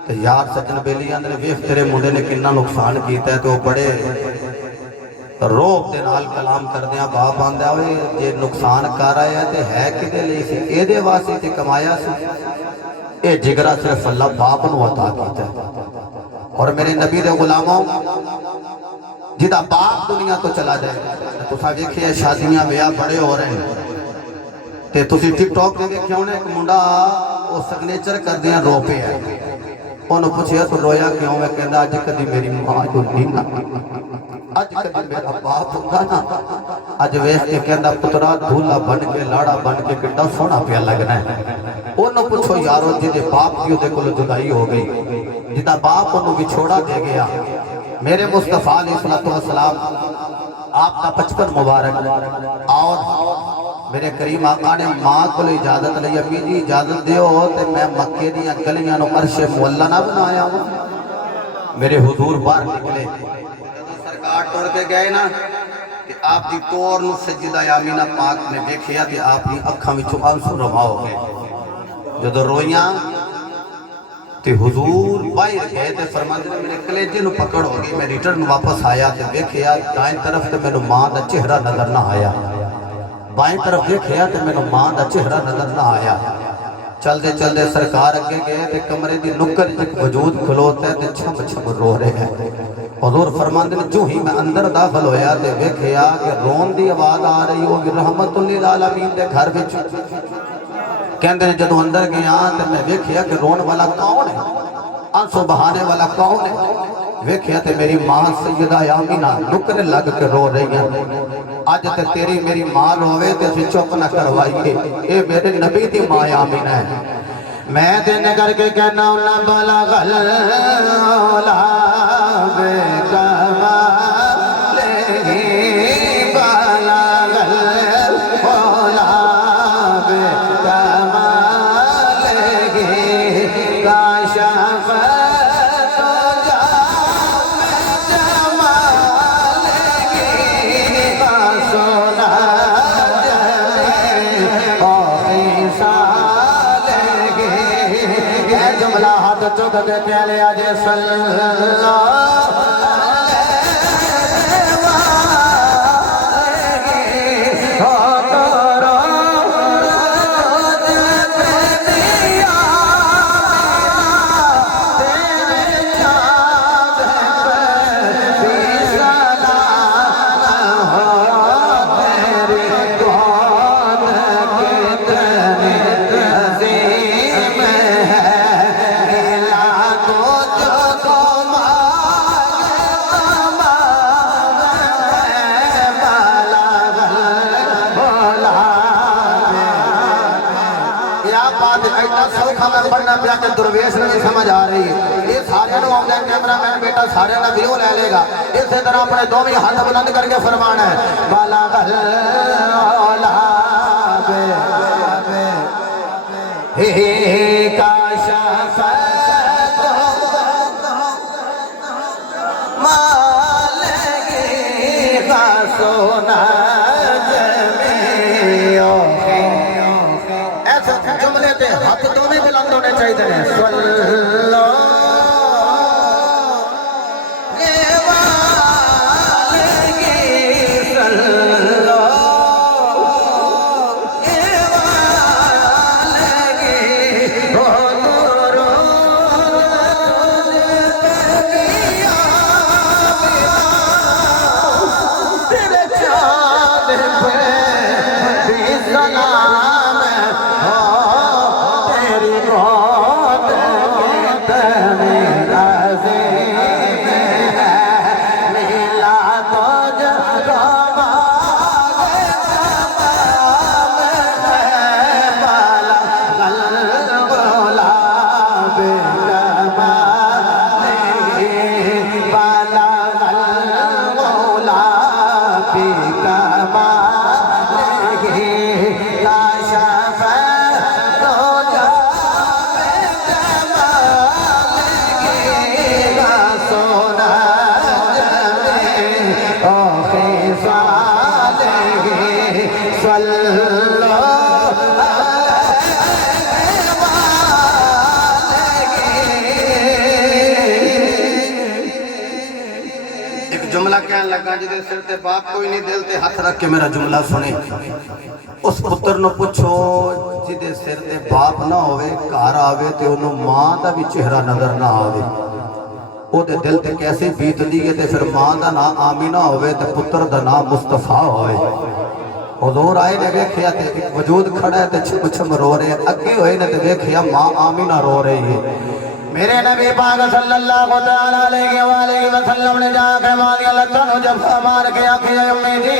ते यार सज्जन बेली आंदे वेख तेरे मुंडे ने किन्ना नुकसान कीता है, तो बड़े रोब दे नाल कलाम करदियां बाप आंदा ओए जे नुकसान कर आया ते है किदे लई सी, एदे वास्ते ते कमाया सी। ए जिगरा सिर्फ अल्लाह बाप नूं अता कीता। और मेरे नबी दे गुलामों जिदा बाप दुनिया तो चला जाए, तुसां वेखिया शादियां ब्याह बड़े हो रहे हैं ते तुसीं टिकटॉक ते वेखिया होना एक मुंडा ओ सिग्नेचर करदियां रो पिया। उन्होंने पूछया तू रोया क्यों? मैं कहंदा अज कदी मेरी मां होंदी ना, अज कदी मेरा बाप होंदा ना। अज वेख के कहंदा पुत्रा दूल्हा बन के लाड़ा बन के कितना सोहना पिया लगना है। उन्होंने पूछो यारो जिहदे बाप की उहदे कोल जुदाई हो गई, जिहदा बाप उन्होंने विछोड़ा दे गया, मेरे मुस्तफा अलैहिस्सलाम आपका 55 मुबारक। और मेरे करीम आका ने मां को इजाजत ली, अम्मी जी इजाजत दियो ते मैं मक्के दी गलियां नूं अर्शे मुअल्ला ना बनाया हूं। मेरे हुजूर बाहर निकले, सरकार टुर के गए ना कि आपकी तौर ਨੂੰ सजदा आमीना पाक ने देखिया कि आपकी अखां विचों आंसू रवा हो गए ਜਦੋਂ रोइयां ते हुजूर बाहर गए ते फरमाते ने मेरे कलेजे नु पकड़ हो गई मैं रिटर्न वापस आया ते देखिया दाएं तरफ ते मैनू मां दा चेहरा नजर ना आया बाएं तरफ देखिया ते मैनू मां दा चेहरा नजर ना आया चलते चलते सरकार अगे गए ते कमरे दी नुक्कड़ च वजूद खलोता है ते छम छम रो रहे हैं हुजूर फरमाते ने जो ही मैं अंदर दाखिल होया ते देखिया कि रोन दी आवाज आ रही होगी रहमतुल लिल आलमीन दे घर विच कहते हैं जदों अंदर गया तो मैं वेखिया कि रोन वाला कौन है आंसू बहाने वाला कौन है वेखिया तो मेरी मां सैयदा आमीना नुकरे लग के रो रही है अज ते तेरी मेरी मां रोवे तो असीं चुप न करवाइए ये मेरे नबी दी मां आमीना है मैं दिन करके कहना उन्ना बाला गल बाला गल जुमला हाथ चुक के कह लिया जे सल्लल्लाहु दुर्वेश नहीं समझ आ रही है ये सारे आउंदा कैमरामैन बेटा सारे ना व्यू ले लेगा इस तरह अपने दोवें हाथ बुलंद करके फरमाना है बाला गल हे काशफ मालगे सोना ऐसे जुमले ते हाथ दोवें बुलंद होने चाहिए लगा जिदे सिर ते बाप कोई नहीं दिल ते हाथ रख के मेरा जुमला सुने उस पुत्र नु पूछो जिदे सिर ते बाप ना होवे घर आवे ते ओनु मां दा भी चेहरा नजर ना आवे ओदे दिल ते कैसे बीतदी है ते फिर मां दा नाम आमीना होवे ते पुत्र दा नाम मुस्तफा होवे हुजूर आए ने देखिया ते एक वजूद खड़ा है ते छम छम रो रहे अगे होए ने ते देखिया मां आमीना रो रही है मेरे नबी पाक सल्लल्लाहु अलैहि वसल्लम ने जाके मारिया लत्तों नु जफा मार के आखी अम्मी जी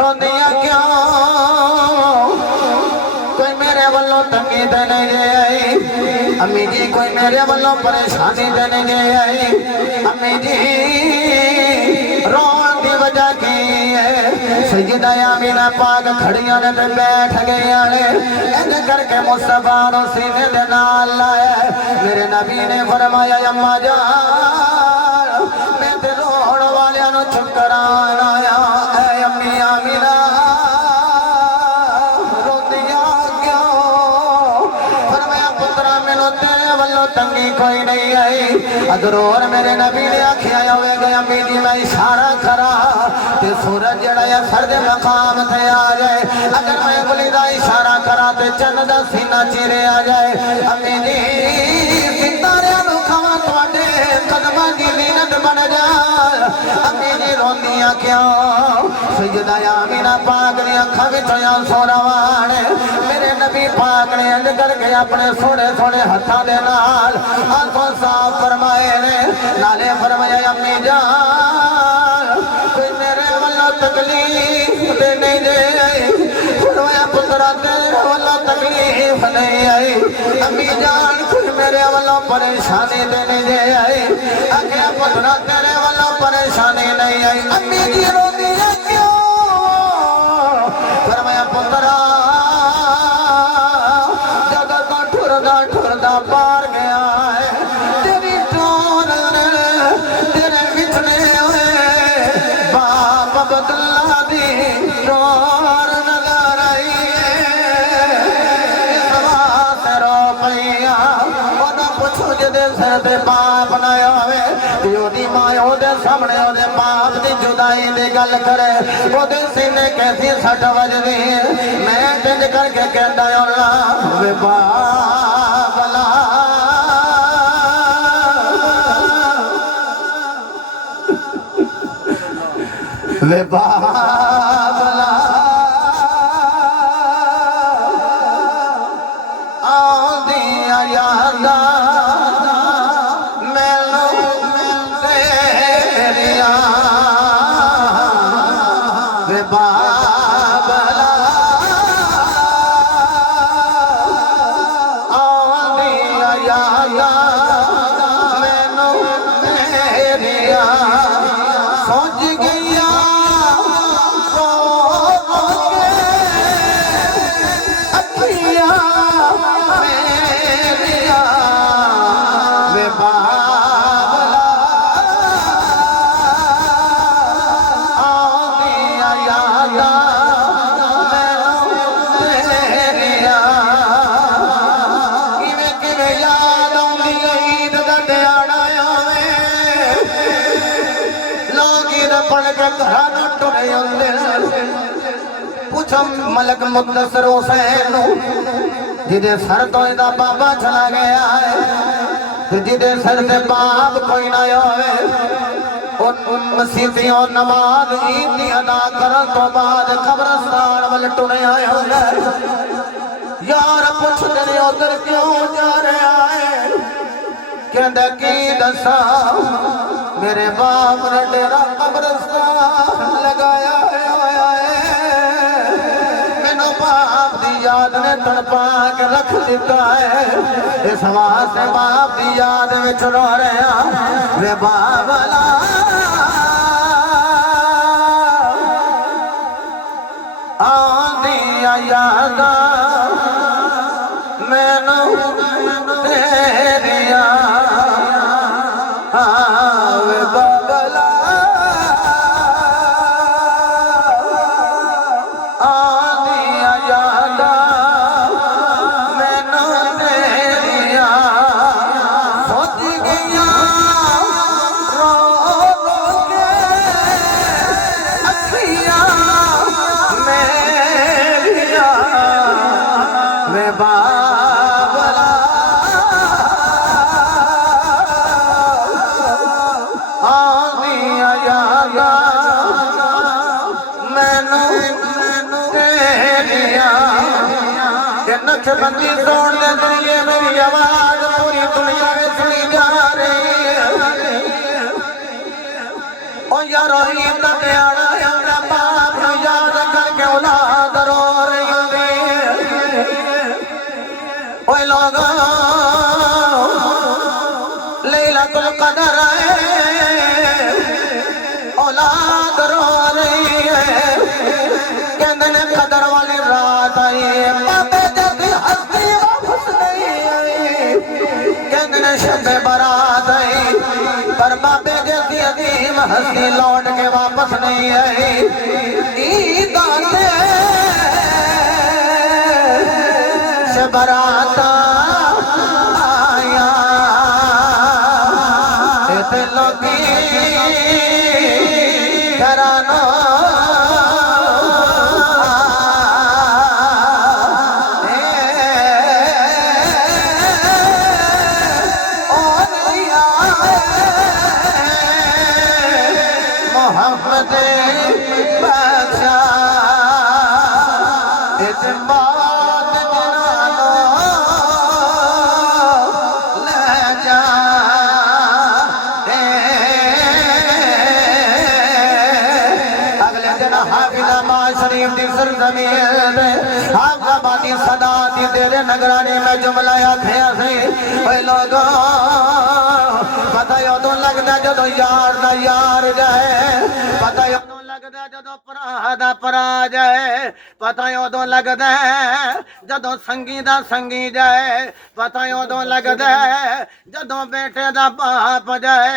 रोंदियां क्यों कोई मेरे वालों तंगी ते नहीं आई अम्मी जी कोई मेरे वालों परेशानी ते नहीं आई अम्मी जी रोन की वजह की है सैयदा आमीना पाक खड़ियां ने ते बैठ गईयां ने इंज करके मुस्तफा नु सीने दे नाल लाया मेरे नबी ने फरमाया अम्मा जान मैं ते रोण कुरान आया ऐ अम्मी आमिना रोंदिया क्यों फरमाया पुत्रा मैनू तेरे वल्लों तंगी कोई नहीं आई अजरूर मेरे नबी ने आखिया होवेगा अम्मी जी मैं इशारा करा ते सूरज जड़ा है सर दे मकाम ते आ जाए अगर मैं उंगली दा इशारा करा ते चंद दा सीना चीरे आ जाए अम्मी जी सितारियां नू खावा तुहाडे कदमां दी ज़ीनत बन जाए अम्मी जी रोंदियां क्यों सैयदा आमिना पाक दी अखां विचों आंसू रवान मेरे नबी पाक ने इंज करके अपने सोने सोने हत्थां दे नाल आंसू साफ फरमाए ने नाले फरमाया अम्मी जान कोई मेरे वालों तकलीफ दे नहीं दे फरमाया पुत्रा तेरे वालों तकलीफ नहीं आई अम्मी जान कोई मेरे वालों परेशानी दे नहीं दे आई आखिया पुत्रा तेरे वालों परेशानी नहीं आई अम्मी जी रोंदी है क्यों फरमाया पुत्रा जब तो ठुरदा पार गया है तेरी टोर तेरे बिछड़े हुए बाप अब्दुल्ला दी टोर नजर आई है रो पैया ओना पुछो जिदे सिर ते बाप ना होवे ते ओदी मां ओदे सामने ओदे बाप दी जुदाई दी गल करे ओदे सीने कैसी सट वजदी मैं इंज करके कहंदा अल्लाह वे बाबला वे बाबला आंदियां यादां मैनू तेरियां वे बाबला आंदियां यादां मैनू तेरियां सोच गईया अखियां मेरिया वे बाबला आंदियां यादां मैनू तेरियां किवें किवें याद आउंदी ईद दा दिहाड़ा आवे लोग ईद पढ़ के घरां नूं टुरे आउंदे पूछो मलक मुदस्सिर हुसैन जिदे सर तो इदा बाबा चला गया है ते जिदे सर से बाप कोई ना होवे उन मसीती और नमाज ईद दी अदा करन तो बाद कब्रस्तान वल टुरे आए होंगे यार पुछदे ने उधर क्यों जा रहा है कहंदा की दसा मेरे बाप ने डेरा कब्रस्तान लगाया होया है मैनू बाप दी याद ने तड़पा के रख दिता है इस वास्ते बाप दी याद विच रो रहा वे बाबला आंदियां यादां मैनू तेरियां वे बाबला आंदियां यादां मैनू तेरियां सोच गईयां रो रो के अखियां मेरियां वे बाबला आंदियां यादां मैनू तेरियां नक्शबंदी सुन दे जरिए मेरी आवाज पूरी दुनिया में सुनी जा रही है ओ यारो ईद दा दिहाड़ा अपने बाप नूं याद करके औलाद रो रही होंदी ओए लोगों लैलतुल कदर है औलाद रो रही है कहंदे ने कदर वाली रात आई बाबे जब हस्ती वापस नहीं आई कहंदे शबे बारात आई पर बाबे जैसी अजीम हस्ती लौट के वापस नहीं आई। ईद आते से बारात आया इतने लोगी घरानो मोहम्मद बख्शा इतबात जनानो ले जा अगले दिन हाफिज़ मा शरीफ दी सरजमीन हाफिज़ बाती सदा दी तेरे नगरानी में जुमला आखिया से ओए लोगो पता उदों लगदा जदों यार दा यार जाए पता उदों लगदा जदों भरा दा भरा जाए पता उदों लगदा जदों संगी दा संगी जाए पता उदों लगदा जदों बेटे दा बाप जाए।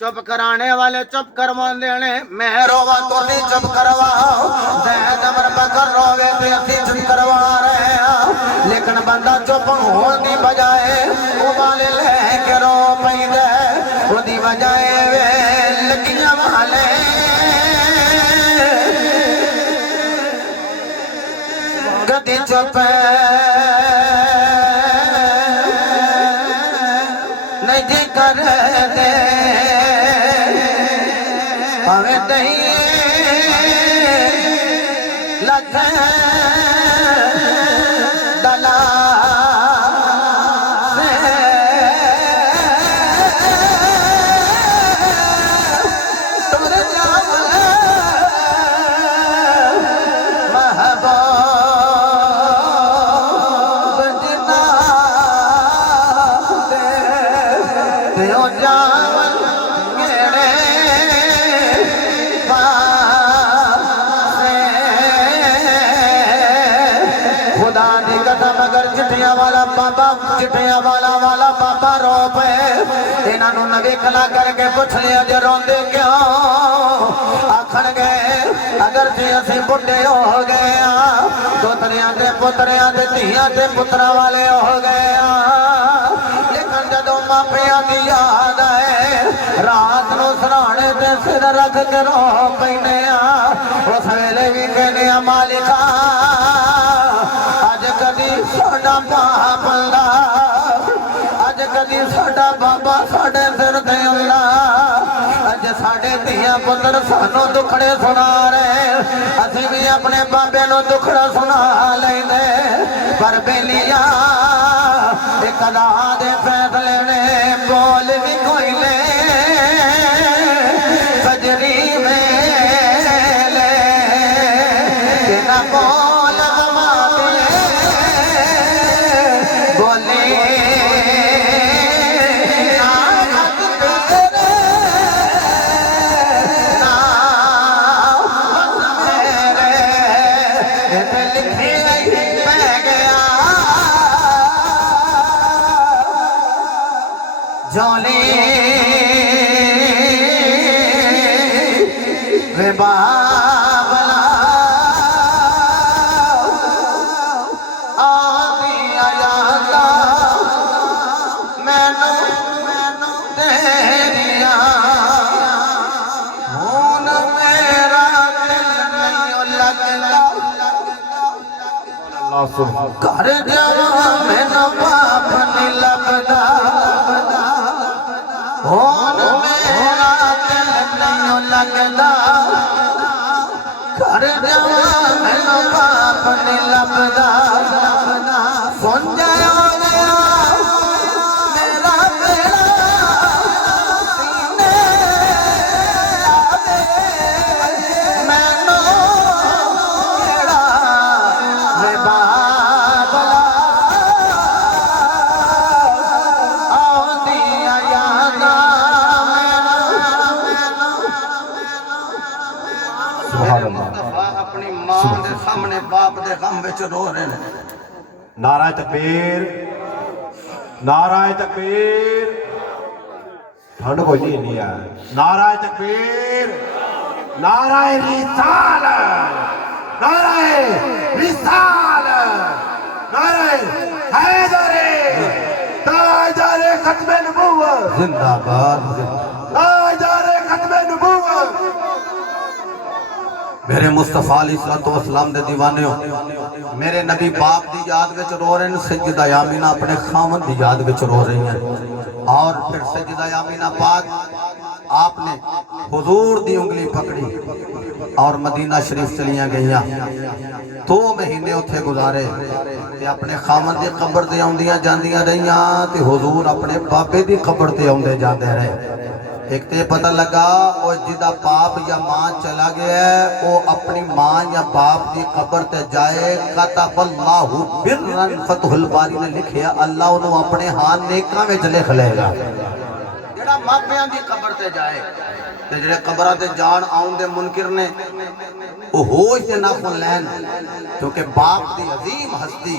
चुप कराने वाले चुप करवांदे ने मैं रोवा तो नहीं चुप करवाओ ज़ैद अमर बकर रोवे ते असीं चुप करवा रहे हैं लेकिन बंदा चुप होने दी बजाए उबाले लेके रो पैंदा उदी बजाए वे लगियां वाले गदी चुप नहीं जी कर दे भावें दही लख दला चिट्ठियां वाला बाबा रो पे इन्हों नवी कला करके पूछ लिया जो रोंदे क्यों आखन गए अगर जे असीं बुढ़े हो गए दोतरियां ते पुत्रियां ते धियां ते पुत्रा वाले हो गए लेकिन जदों मापियां की याद आए रात नूं सराहने ते सिर रख के रो पैंदे उस वेले भी कहने मालिका कदी साडा बाप ला अज कदी साडा बाबा साडे सिर ते उल्ला अज साडे धियां पुत्र सानू दुखड़े सुना रहे असीं भी अपने बाबे नू दुखड़ा सुना लैंदे पर बेलिया एक अदा दे फैसले ने बोल भी कोई ले कजरी वेले बिना बोल जोली वे बाबला आदि आयाता मैनू तेरिया हुन मेरा दिल नहीं लगदा घर जावा मैनू बाप नहीं लगदा हुन मेरा दिल नहीं लगदा घर जावा मैनू बाप नहीं लगदा सुन जाया मेरा बेड़ा सीने आवे मैनू बेड़ा वे बाबला आउंदी यादा अपनी मां दे सामने बाप दे गम विच रो रहे ने। नारा तकबीर नाराय तकबीर ठंड कोई नहीं है नाराय तकबीर नाराय रिसाल नाराय रिसाल नाराय हैदरे ताजदारे खत्मे नबूवत जिंदाबाद ताजदारे खत्मे नबूवत मेरे मुस्तफा अलैहिस्सलाम दे दीवाने हो मेरे नबी बाप दी याद विच रो रहे हैं सैयदा आमीना अपने खामन दी याद विच रो रही हैं और फिर सैयदा आमीना पाक आपने हुजूर दी उंगली पकड़ी और मदीना शरीफ चलियां गईयां 2 महीने उत्थे गुजारे ते अपने खामन दी कब्र ते आउंदियां जांदियां रहियां ते हुजूर अपने बाबे दी कब्र ते आउंदे जांदे रहे एक तो पता लगा और जिदा बाप या मां चला गया है वो अपनी मां या बाप की कब्र ते जाए कतबल्लाहु बिर्रन फतहुल बारी ने लिखिया अल्लाह उन्होंने अपने हाथ नेकां विच लिख लेगा जेड़ा मापियां दी कब्र ते जाए ते जेड़े कब्रां ते जान आउन दे मुनकिर ने वो होश ते नाखुन लैन क्योंकि बाप दी अजीम हस्ती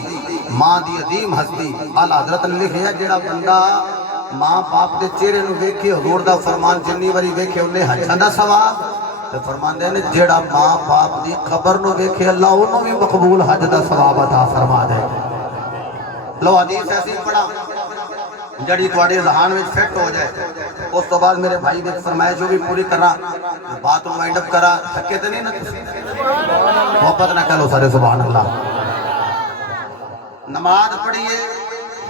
मां दी अजीम हस्ती आला हजरत ने लिखिया जेड़ा बंदा मां बाप के चेहरे नूं वेखे हुजूर दा फरमान जिन्नी बारी वेखे उन्हें हज्जां दा सवाब ते फरमांदे ने जेड़ा मां बाप दी खबर नूं वेखे अल्लाह उन्हों भी मकबूल हज दा सवाब अता फरमा दे लो हदीस ऐसी पढ़ा जड़ी तुहाडे ज़हन विच फिट हो जाए उस तो बाद मेरे भाई दी फरमाइश भी पूरी करा बात नूं वाइंड अप करा थके ते नहीं ना तुसीं मोहब्बत ना करो सारे सुभान अल्लाह नमाज पढ़िए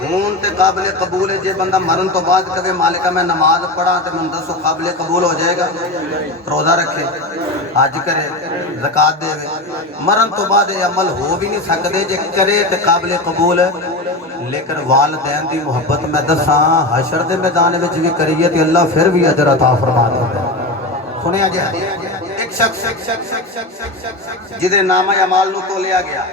हूं तो काबिल कबूल है जे बंदा मरन तो बाद कहे मालिका मैं नमाज पढ़ा तो मैं दसो काबिल कबूल हो जाएगा रोजा रखे हज करे ज़कात देवे मरन तो बाद ये अमल हो भी नहीं सकते जे करे तो काबिल कबूल है लेकिन वालदैन की मुहब्बत मैं दसा हशर के मैदान में भी करिए तो अल्लाह फिर भी अजर अता फरमा देता सुनिया जी एक शख्स जिदे नामा अमाल नूं तोलिया गया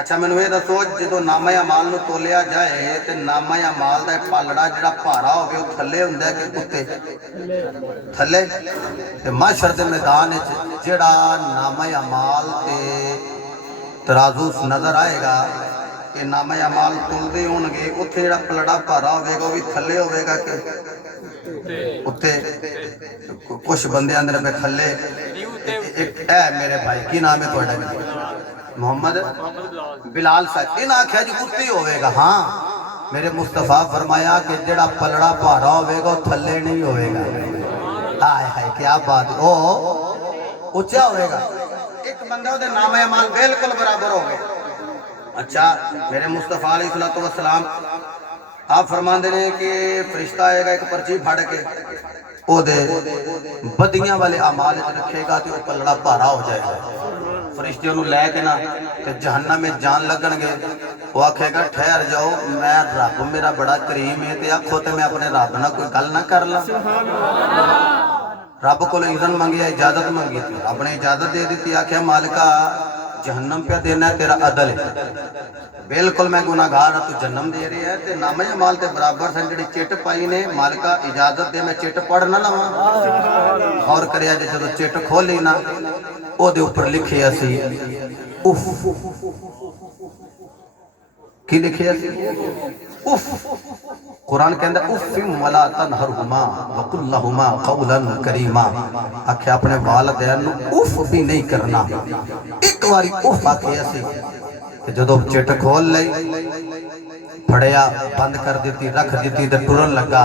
अच्छा मैनू ये दसो जो नामा अमाल नूं तोलिया जाए तो नामा अमाल का पालड़ा जो भारा हो थले हुंदा कि उत्ते थले ते महशर के मैदान जिहड़ा नामा अमाल ते तराजू नजर आएगा कि नामा अमाल तुलदे होणगे उत्थे जिहड़ा पलड़ा भारा होवेगा वो भी थले होवेगा कि उत्ते कुछ बंदे आंदे ने थले एक है मेरे भाई की नाम है तुहाडा मोहम्मद बिलाल साहब इन आख्या जी उत्ते होवेगा हाँ मेरे मुस्तफा फरमाया कि जेड़ा पलड़ा भारा होवेगा वो थले नहीं होवेगा हाय हाय क्या बात ओ ऊंचा होवेगा एक बंदा ओदे नाम अमाल बिल्कुल बराबर हो गए अच्छा मेरे मुस्तफा अलैहिस्सलाम आप फरमाते ने कि फरिश्ता आएगा एक पर्ची फड़ के ओदे बदियां वाले अमाल रखेगा तो पलड़ा भारा हो जाएगा फरिश्ते उन्होंने लैके ना ते जहन्नम में जान लगणगे वो आखेगा ठहर जाओ मैं रब मेरा बड़ा करीम है ते आखो ते मैं अपने रब नाल कोई गल ना कर ला रब को इज़न मंगिया इजाजत मंगी थी अपने इजाजत दे दी आख्या मालिका जहन्नम पे देना है तेरा अदल है बिल्कुल मैं गुनाहगार तू जन्म दे रही है ते नामे अमाल ते बराबर सन जी चिट पाई ने मालिका इजाजत दे मैं चिट पढ़ ना लवां और करिया जे जदों चिट खोली ना ओदे ऊपर लिखे असी उफ की लिखे असी उफ कुरान कहंदा उफ़िम वला तनहरहुमा वकुल लहुमा कौलन करीमा आख्या अपने वालिदैन नूं उफ भी नहीं करना एक बारी उफ आखे असी जो चिट खोल ली फड़िया बंद कर दी रख दी तो टुरन लगा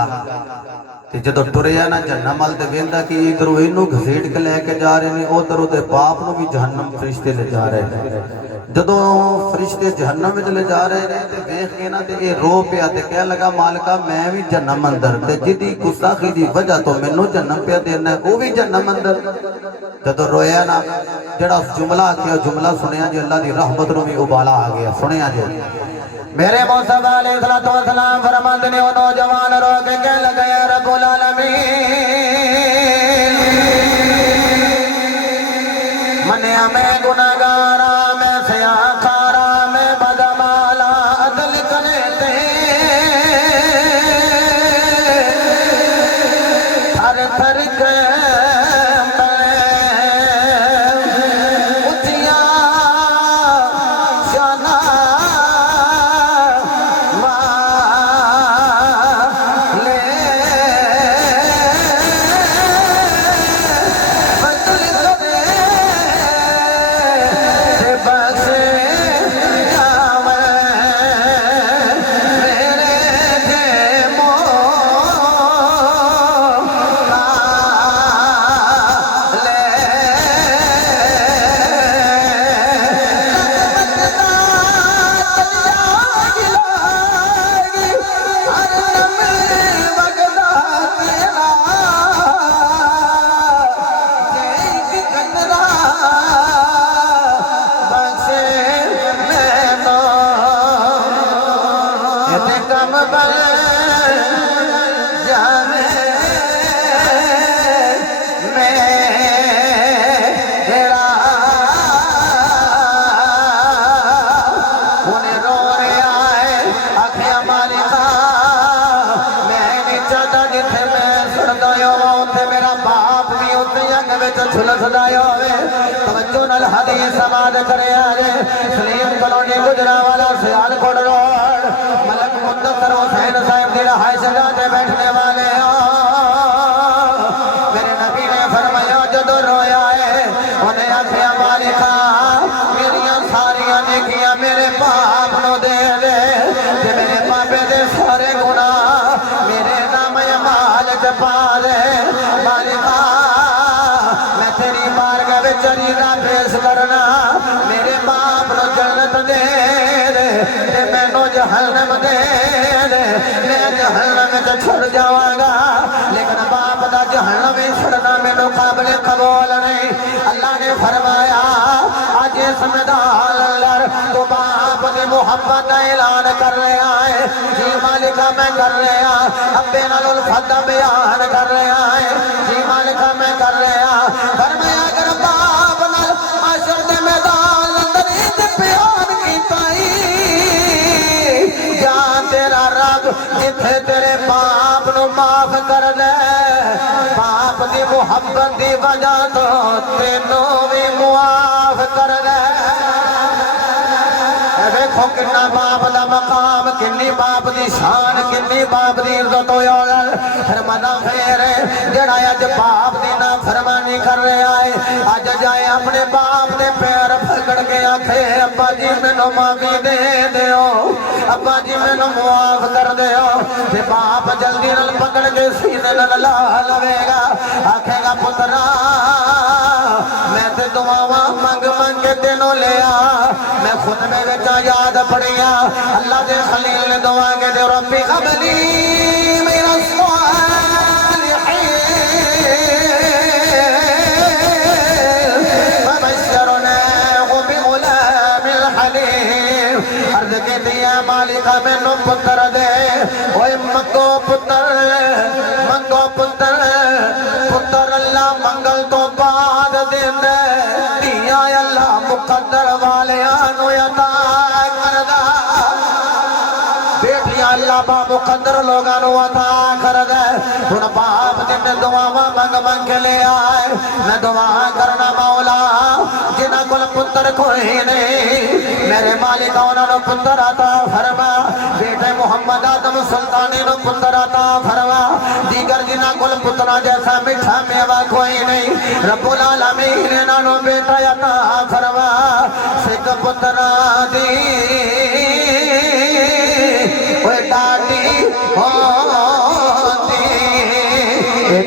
जो टुरिया ना जहन्नम वाल वेंदा कि इधरों इनू घसीट के लैके जा रहे हैं उधर उहदे बाप नूं भी जहन्नम फरिश्ते ले जा रहे हैं जदों फरिश्ते जहन्नम में ले जा रहे हैं तो देख के ना ये रो पिया ते कह लगा मालिका मैं भी जहन्नम अंदर ते जिदी गुस्ताखी की वजह तो मैनू जहन्नम पिया देना वो भी जहन्नम अंदर जदों रोया ना जड़ा जुमला आखिया जुमला सुनिया जी अल्लाह की रहमत नूं भी उबाला आ गया सुनिया जी मेरे मुस्तफा अलैहिस्सलाम फरमाते ने वो नौजवान रो के कह लगा या रब्बुल आलमीन मनिया मैं गुनाहगारा मैं सयाखारा मैं बदमाला अदल करे ते थर थर के बल जाने मेरा उन्हें रो रहा है आखिया मालिका मैं नहीं चाहता जिथे मैं सुनता उथे मेरा बाप भी उसे अंग में झुलसदा होवे तवज्जो नाल हदीस समाज करे आजे सलीम कॉलोनी गुजरावाला सियालकोट रोड मलक मुंतसर हुसैन साहब की रहाइश गाह पे बैठने वाले हो मेरे नबी ने फरमाया जदों रोया है उन्हें आखिया मालिका मेरिया सारिया नेकियां मेरे बाप नु दे दे ते मेरे पापे दे सारे गुनाह मेरे नाम अमाल च पा दे मालिका मैं तेरी बारगाह विच अरीज़ा पेश करना मेरे बाप नु जन्नत दे दे ते मैनू जहन्नम दे दे मैं जहन्नम च छुड़ जावांगा लेकिन बाप दा जहन्नम ही छुड़ना मैनू काबिल कबूल नहीं अल्लाह ने फरमाया आज इस मैदान अंदर तो बाप की मुहब्बत का ऐलान कर रहा है जी मालिका मैं कर रहा अब्बे नाल उल्फत दा बयान कर रहा है जी मालिका मैं कर रहा फरमाया अगर बाप नाल माशर दे मैदान अंदर इस बयान कीता ही या तेरा रब जिथे तेरे बाप नु माफ कर दे बाप की मुहब्बत की वजह तो तेनू भी मुआफ कर दे देखो किन्ना बाप का मकाम किन्नी बाप की शान किन्नी बाप की इज्जत फरमाना फेर जड़ा अज बाप की ना फरमानी कर रहा है अज जाए अपने बाप के पैर पकड़ के आखे अब्बा जी मैनू माफी दे दियो अब्बा जी मैनू मुआफ कर दियो ते बाप जल्दी नाल पकड़ के सीने नाल ला लवेगा आखेगा पुत्रा मैं ते दुआवां मंग मंग के तेनों लिया मैं खुद में बेचा याद पड़िया अल्लाह के खलील ने दुआ के दे रब्बी कबली मेरा अर्ज के दिया मालिका मैनू पुत्र दे ओए मंगो पुत्र पुत्र अल्लाह मंगल तो बाद देंदे दिया अल्लाह मुकद्दर वालियां नू अता करदा बेटियां अल्लाह बा मुकद्दर लोगां नू अता करदा हुण बाप दे मैं दुआवां मंग मंग के ले आए मैं दुआ करना मौला जिन्हां कोल पुत्र कोई नहीं मेरे मालिक उन्होंने पुत्र अता फरमा बेटे मुहम्मद आदम सुल्तानी नु पुत्र अता फरमा दीगर जिन्हां कोल पुत्रा जैसा मीठा मेवा कोई नहीं रब्बुल आलमीन इन्हां बेटा अता फरमा सिख पुत्रा दी ओए डाटी होंदी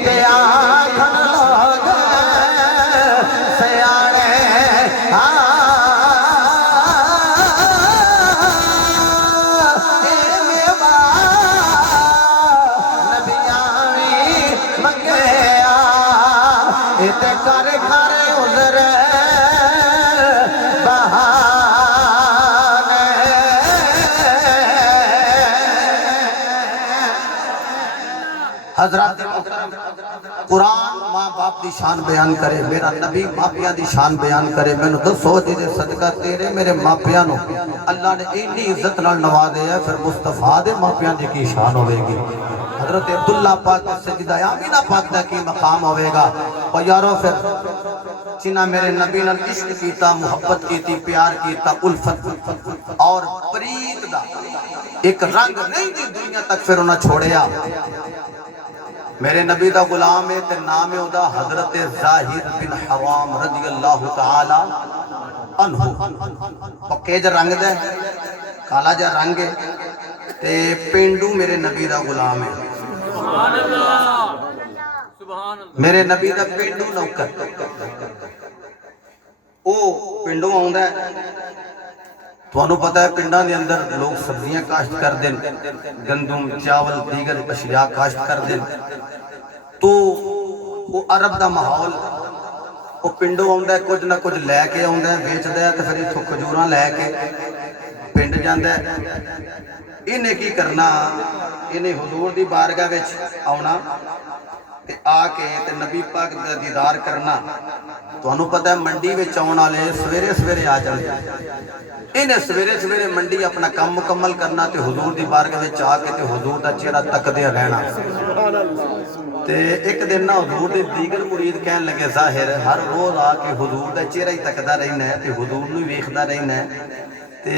ते आखन लोग सयाने कर घर उधर बहाने हजरत कुरान माँ बाप की शान बयान करे मेरा नबी मापिया की शान बयान करे मैनू दसो जिहदे सदका तेरे मेरे मापिया नू अल्लाह ने इन्नी इज्जत नाल नवाज़िया फिर मुस्तफा दे मापिया की शान होगी हजरत अब्दुल्ला पाक सजदा आमीना पाक दा की मकाम होगा और यारो फिर जिन्हें मेरे नबी नाल इश्क कीता मुहब्बत की प्यार किया उल्फत और प्रीत दा एक रंग नहीं दी दुनिया तक फिर उन्हें छोड़िया मेरे नबी दा गुलाम है ते नाम है उदा हजरत ज़ाहिद बिन हवाम रज़ी अल्लाह तआला अन्हु पक्के ज रंग दे काला जा रंग है ते पेंडू मेरे नबी दा गुलाम है सुभान अल्लाह मेरे नबी दा पेंडू नौकर ओ पिंडों आउंदा है तुहानू पता है पिंडां दे अंदर लोग सब्जियां काश्त करदे गंदम चावल दीगर अशिया काश्त करदे तो वो अरब दा माहौल वो पिंडों आउंदा है कुछ ना कुछ लैके आउंदा है बेचदा है ते फिर इत्थों खजूरां लैके पिंड जांदा है इन्हें की करना, इन्हें हुजूर दी बारगाह विच आउणा ते आके ते नबी पाक दा दीदार करना। तुहानू पता है मंडी विच आउण वाले सवेरे सवेरे आ जांदे। इन्हें सवेरे सवेरे मंडी अपना काम मुकम्मल करना ते हुजूर दी बारगाह विच आके ते हुजूर दा चेहरा तकदे रहना। ते एक दिन ना हुजूर दे दीगर मुरीद कहन लगे ज़ाहिर हर रोज आके हुजूर दा चेहरा ही तकदा रहना है ते हुजूर नूं वेखदा रहना है ते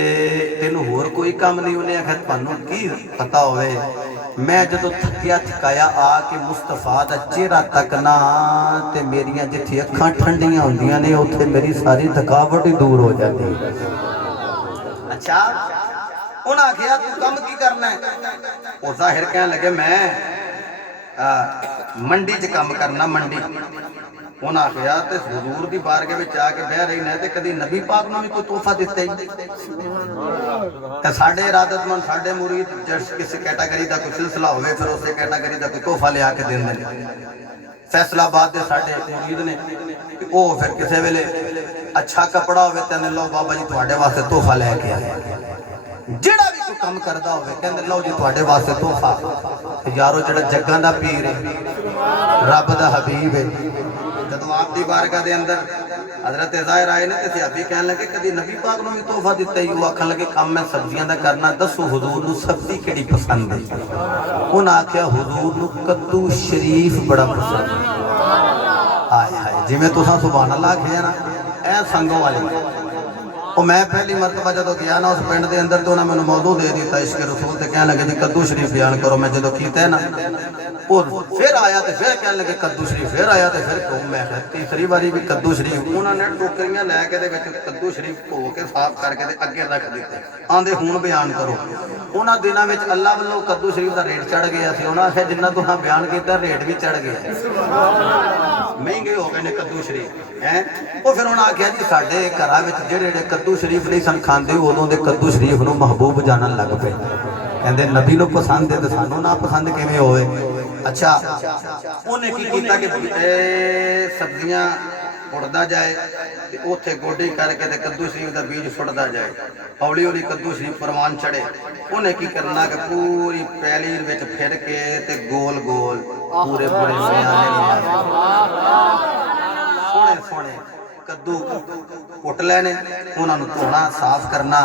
तेनू होर कोई काम नहीं। उन्हें आखिया तुहानू की पता होवे मैं जदों थकिया थकाया आके मुस्तफा दा चेहरा तकना ते मेरियां जिथे अखां ठंडियां होंदियां ने उत्थे मेरी सारी थकावट ही दूर हो जाती। अच्छा उन्हें आखिया तू कम की करना है? वो ज़ाहिर कहन लगे मैं मंडी च काम करना। मंडी उन्हें आखिया ते हुजूर दी बारगाह विच आके बह रही ने ते कदी नबी पाक नूं भी कोई तोहफा दिता ही? साडे इरादतमंद साडे मुरीद किसी कैटागरी का कोई सिलसिला होवे फिर उस कैटागरी का कोई तोहफा लिया के देंदे ने। फैसलाबाद दे साडे मुरीद ने ओ फिर किसी वेले अच्छा कपड़ा होवे ते लो बाबा जी तुहाडे वास्ते तोहफा लेके आए। जेड़ा भी कोई काम करदा होवे कहंदे लो जी तुहाडे वास्ते तोहफा। यारो जेड़ा जग्गां दा पीर है रब दा हबीब है जदों आप दी बारगाह दे अंदर हजरत ज़ाहिर आए ने ते सहाबी कहन लगे कदी नबी पाक नूं भी तोहफा दिता ही? वो आखन लगे काम मैं सब्जियां दा करना दसो हुजूर नूं सब्जी किहड़ी पसंद है? उन्हें आख्या हुजूर नूं कद्दू शरीफ बड़ा पसंद है। हाय हाय जिवें तुसां सुभान अल्लाह आखिया ना ऐ संगो वाली। और मैं पहली मरतबा जो गया ना उस पिंड के अंदर तो उन्हें मैंने मौजू दे दिता इश्क रसूल ते कहने लगे जी कद्दू शरीफ बयान करो। मैं जो किया है ना और फिर आया तो फिर कहने लगे कद्दू शरीफ, फिर आया तो फिर कहूँ मैं तीसरी बारी भी कद्दू शरीफ। उन्होंने टोकरियां लैके कद्दू शरीफ धो के साफ करके अगे रख दिते आंदे हूँ बयान करो। उन्होंने दिनों में अल्लाह वालों कद्दू शरीफ का रेट चढ़ गया। उन्होंने आखिया जिन्ना तुहां बयान किया रेट भी चढ़ गया, महंगे हो गए ने कद्दू शरीफ है। वो फिर उन्हें आख्या जी साडे घरां विच जेड़े कद्दू शरीफ नहीं सन खांदे उदों दे कद्दू शरीफ नूं महबूब जानन लग पे। कहंदे नबी नूं पसंद है तो सानू ना पसंद किवें होवे? अच्छा उन्हें की कीता कि सब्जियां उड़दा जाए ते उत्थे गोडी करके ते कद्दू शरीफ का बीज सुटदा जाए। हौली हौली कद्दू शरीफ परवान चढ़े। उन्हें की करना कि पूरी पैली विच फिर के ते गोल गोल पूरे पूरे सोने सोने कद्दू कुट लैने, उन्होंने धोना साफ करना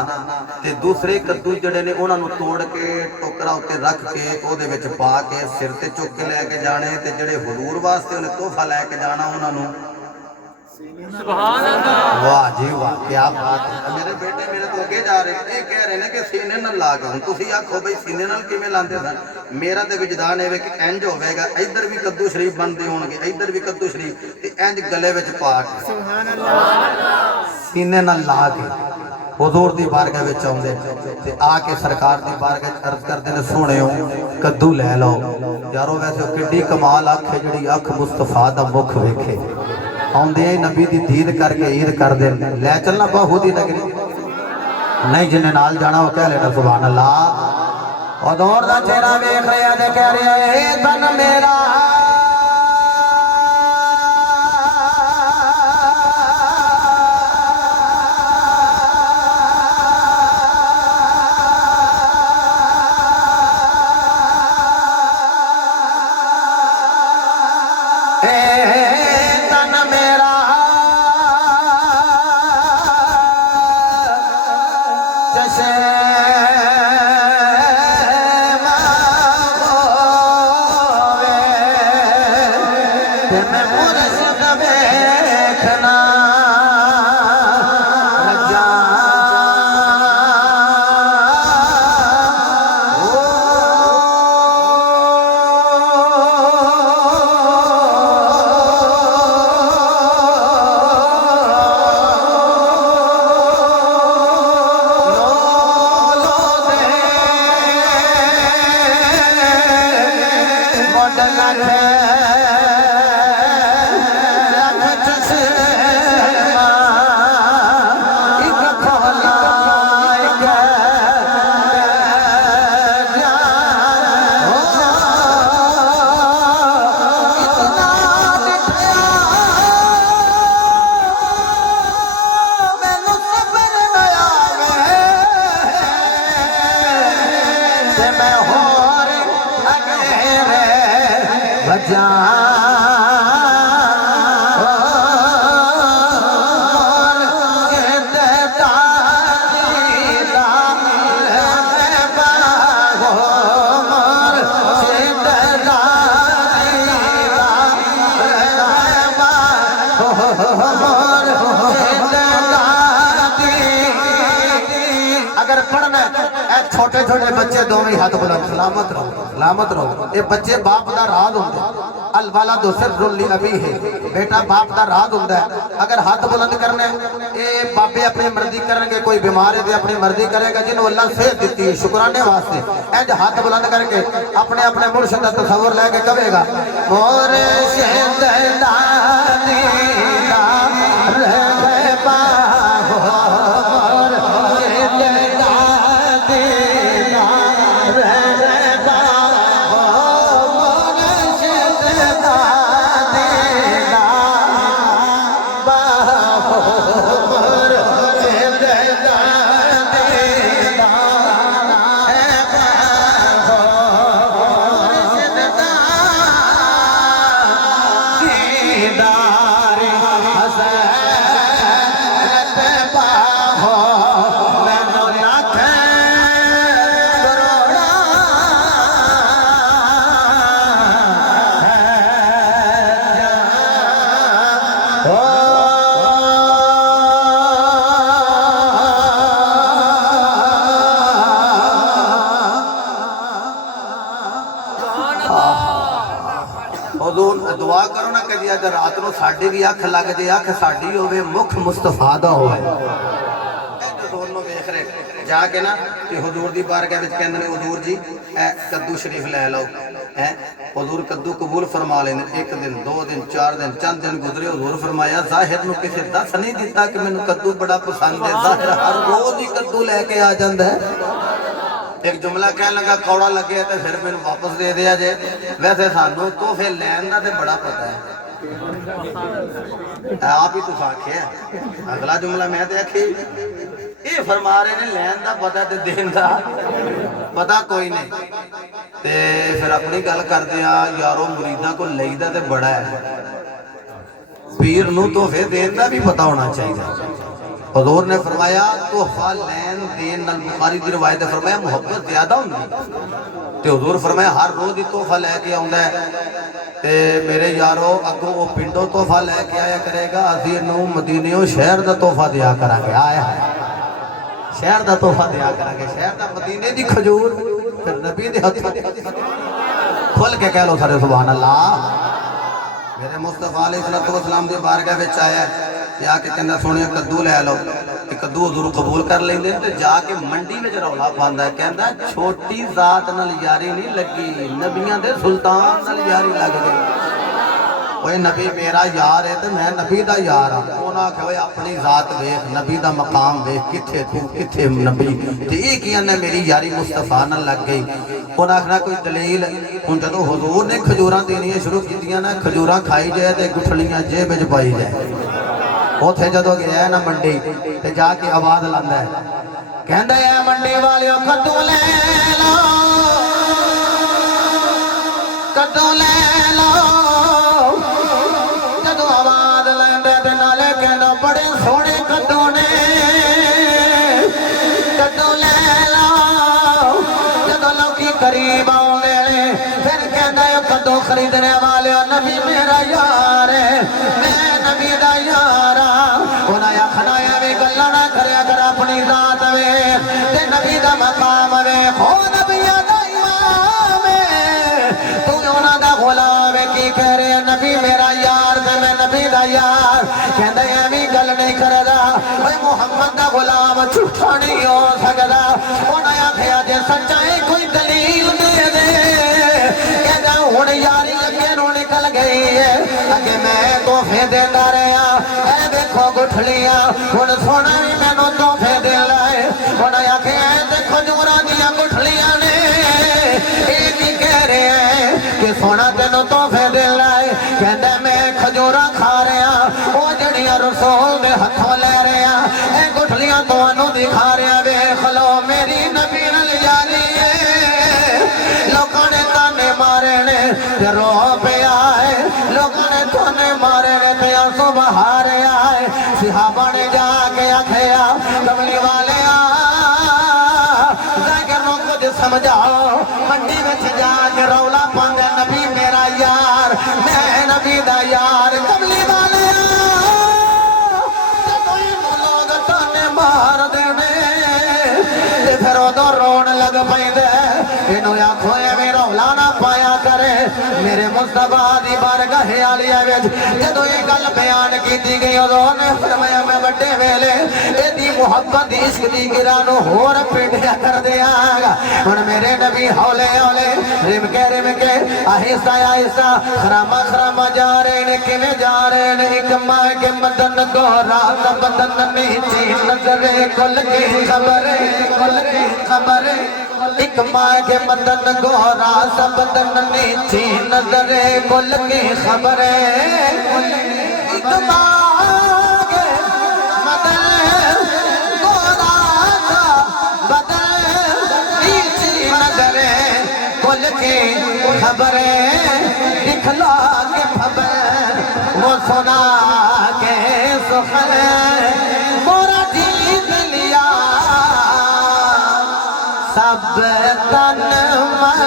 ते दूसरे कद्दू जड़े ने उन्होंने तोड़ के टोकरा उत्ते रख के ओदे विच पा के सिर ते चुक के लैके जाने ते जड़े हुजूर वास्ते उन्हें तोहफा लैके जाना उन्होंने। वाह जी वाह क्या बात है। मेरे बेटे मेरे तो अगे जा रहे ये कह रहे हैं कि सीने नाल ला के हुण तुसीं आखो बई सीने नाल किवें लांदे सन? मेरा तो विजदान है कि इंज होवेगा इधर भी कद्दू शरीफ बनते होणगे इधर भी कद्दू शरीफ ते इंज गले विच पा के सीने नाल ला के हुजूर दी बारगाह विच आउंदे ते आके सरकार दी बारगाह अर्ज करदे ने सोहणेओ कद्दू लै लो। यारो वैसे किड्डी कमाल अख है जिहड़ी अख मुस्तफा दा मुख वेखे आउंदे नबी दी दीद करके ईद कर दे लै चलना बाहू दी नगरी। नहीं जिन्हें नाल जाना वो कह लेना सुभान अल्लाह। और दौर दा चेहरा वेख रहा ते कह रहा है तन मेरा ते मैं होर अगेरे बजा अगर पढ़ना छोटे छोटे बच्चे दोवें हाथ बुलंद सलामत रहो ये बच्चे बाप का राज होंगे अल वाला दो सिर्फ अभी है बेटा बाप का राज होंगे अगर हाथ बुलंद करने ये बाबे अपनी मर्जी करेंगे कोई बीमार है तो अपनी मर्जी करेगा जिन्होंने अल्लाह सेहत दी है शुक्राने वास्ते इंज हाथ बुलंद करके अपने अपने मुर्शिद का तस्वर लेके कहेगा मोरे दुआ करो ना कभी अगर रात को साड़ी भी अख लग जाए अख साड़ी होवे मुख मुस्तफा दा होवे दोनों वेख रहे जाके ना कि हुजूर दी बारगाह विच कहंदे ने हुजूर जी ए कद्दू शरीफ ले लो है हुजूर कद्दू कबूल फरमा लेने एक दिन दो दिन चार दिन चंद दिन गुजरे हुजूर फरमाया जाहिर नु किसी दस नहीं दिता कि मैनू कद्दू बड़ा पसंद है जाहिर हर रोज ही कद्दू लेके आ जांदा है एक जुमला कह लगा कौड़ा लगे तो फिर मैंने वापस दे दिया जे वैसे सानू तोहफे लैन का तो बड़ा पता है आप ही तुस आखे अगला जुमला मैं तो आखी ये फरमा रहे ने लैन का पता तो देन का पता कोई नहीं ते फिर अपनी गल करते हैं यारो मुरीदा को लईदा तो बड़ा है पीर नू तोहफे देन का भी पता होना चाहिए हुजूर ने फरमाया तोहफा लैन देन नाल बुखारी दी रिवायत है फरमाया मोहब्बत ज्यादा होंदी ते हुजूर फरमाया हर रोज ही तोहफा लेके आउंदा है ते मेरे यारो अगों वो पिंडों तोहफा लेके आया करेगा असीं इहनूं मदीनेओं शहर दा तोहफा दिया करांगे आया शहर दा तोहफा दिया करांगे शहर दा मदीने दी खजूर फिर नबी दे हत्थों खुल के कह लो सारे सुभान अल्लाह मेरे मुस्तफा अलैहिस्सलाम दी बारगाह विच आया या के कहना सोने कद्दू ले लो कद्दू हुजूर कबूल कर लेंदे ते जाके मंडी में रौला पांदा है कहंदा छोटी जात नाल यारी नहीं लगी नबियां दे सुल्तान नाल यारी लग गई ओए नबी मेरा यार है ते मैं नबी दा यार हां उन्हां आखे ओए अपनी जात देख नबी दा मकाम देख किथे तू किथे नबी ते ये की ने मेरी यारी मुस्तफा नाल लग गई उन्हां आखना कोई दलील हुण जदों हुजूर ने खजूरां देनियां शुरू कीतियां ना खजूरां खाई जाए ते गुठलियां जेब विच पाई जाए उथे जदों गया ना मंडी ते जाके आवाज लांदा है कहंदा है मंडी वालियो कद्दू ले लो कद्दू ले लो जदों आवाज लांदा ते नाले कहंदा बड़े सोहणे कद्दू ने कद्दू ले लो जदों लोकी करीब आउंदे ने फिर कहंदा है कद्दू खरीदने वालियो नबी मेरा यार है मैं नबी दा यार अपनी जात वे ते नबी दा मकाम वे हो नबियां दा इमाम तू उन्हां दा गुलाम की कह रहे नबी मेरा यार ते मैं नबी दा यार कहंदे एवी गल नहीं करदा ओए मुहम्मद दा गुलाम झूठा नहीं हो सकदा उन्हां आखिया जे सच्चाई कोई दलील दे दे कहंदा हुण यारी अगे नु निकल गई है अगे मैं तोहफे देंदा रहा ए देखो गुठलियां हुण सोना भी मैनू तोहफे दे लाए हुण आखे ते खजूरां दियां गुठलियां ने ये की कह रहे हैं कि सोना तेनू तोहफे दे लाए कहंदा मैं खजूरां खा रहा वो जड़ियां रसूल दे हथों ले रहा ए गुठलियां तुहानू दिखा रहा वेख लो मेरी नबी नाल यारी है रो पे आए लोगों ने तोने मारे ते आंसू बहारे आए सिहाबा ने जाके आखिया कमली वाले कुछ समझाओ मंडी में जाके रौला पांगे नबी मेरा यार मैं नबी दा यार कमली वाले लोग ताने मार देने फिर उदों रोन लग पैंदे इनू आखो एवें रौला ना पाया करे मेरे मुस्तफा दी बारगाह आलिया विच जदों ये गल बयान कीती गई उदों ने फरमाया मैं वड्डे वेले एदी मुहब्बत इश्क दी गिरा नू होर पिंडिया कर देंगा हुण मेरे नबी हौले हौले रिमके आहिस्ता आहिस्ता खरामा खरामा जा रहे ने किवें जा रहे ने एक मां के मदन गोरा दा बदन नीची नजरे कुल की खबर एक मां के मदन गोरा सा बदन नीची नजरे कुल की खबर एक मां के मदन गोरा सा बदन नीची नजरे कुल की खबर दिखला के खबर वो सुना के सुखल मोरा जीत लिया सब तन मल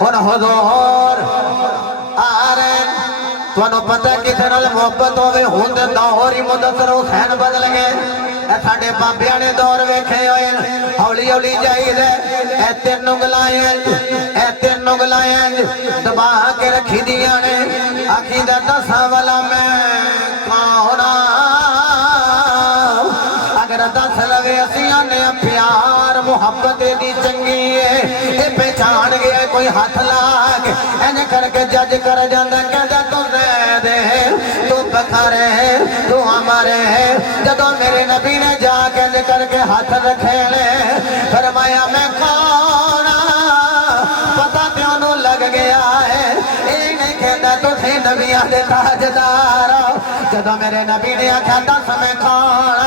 हुन हुजूर आ रहे तुहानू पता किसे नाल मुहब्बत होवे हुण ते दौर ही मुदस्सर हुसैन बदल गए साडे बाबियां ने दौर वेखे होए हौली हौली जाईदे ए तीन उंगलां दबा के रखी दियां ने आखी दा दसां वाला मैं कौन अगर दस लवे असीं आने प्यार मुहब्बत दी चंगी है ये पहचान गया कोई हाथ ला के एने करके जज कर जांदा कहंदा तू दे तू बखारे तू हमारे जदों मेरे नबी ने जाके एने करके हाथ रखे ने फरमाया मैं कौन पता ते ओनू लग गया है ये नहीं कहंदा तुसीं नबियां दे ताजदार जदों मेरे नबी ने आख्या दस मैं कौन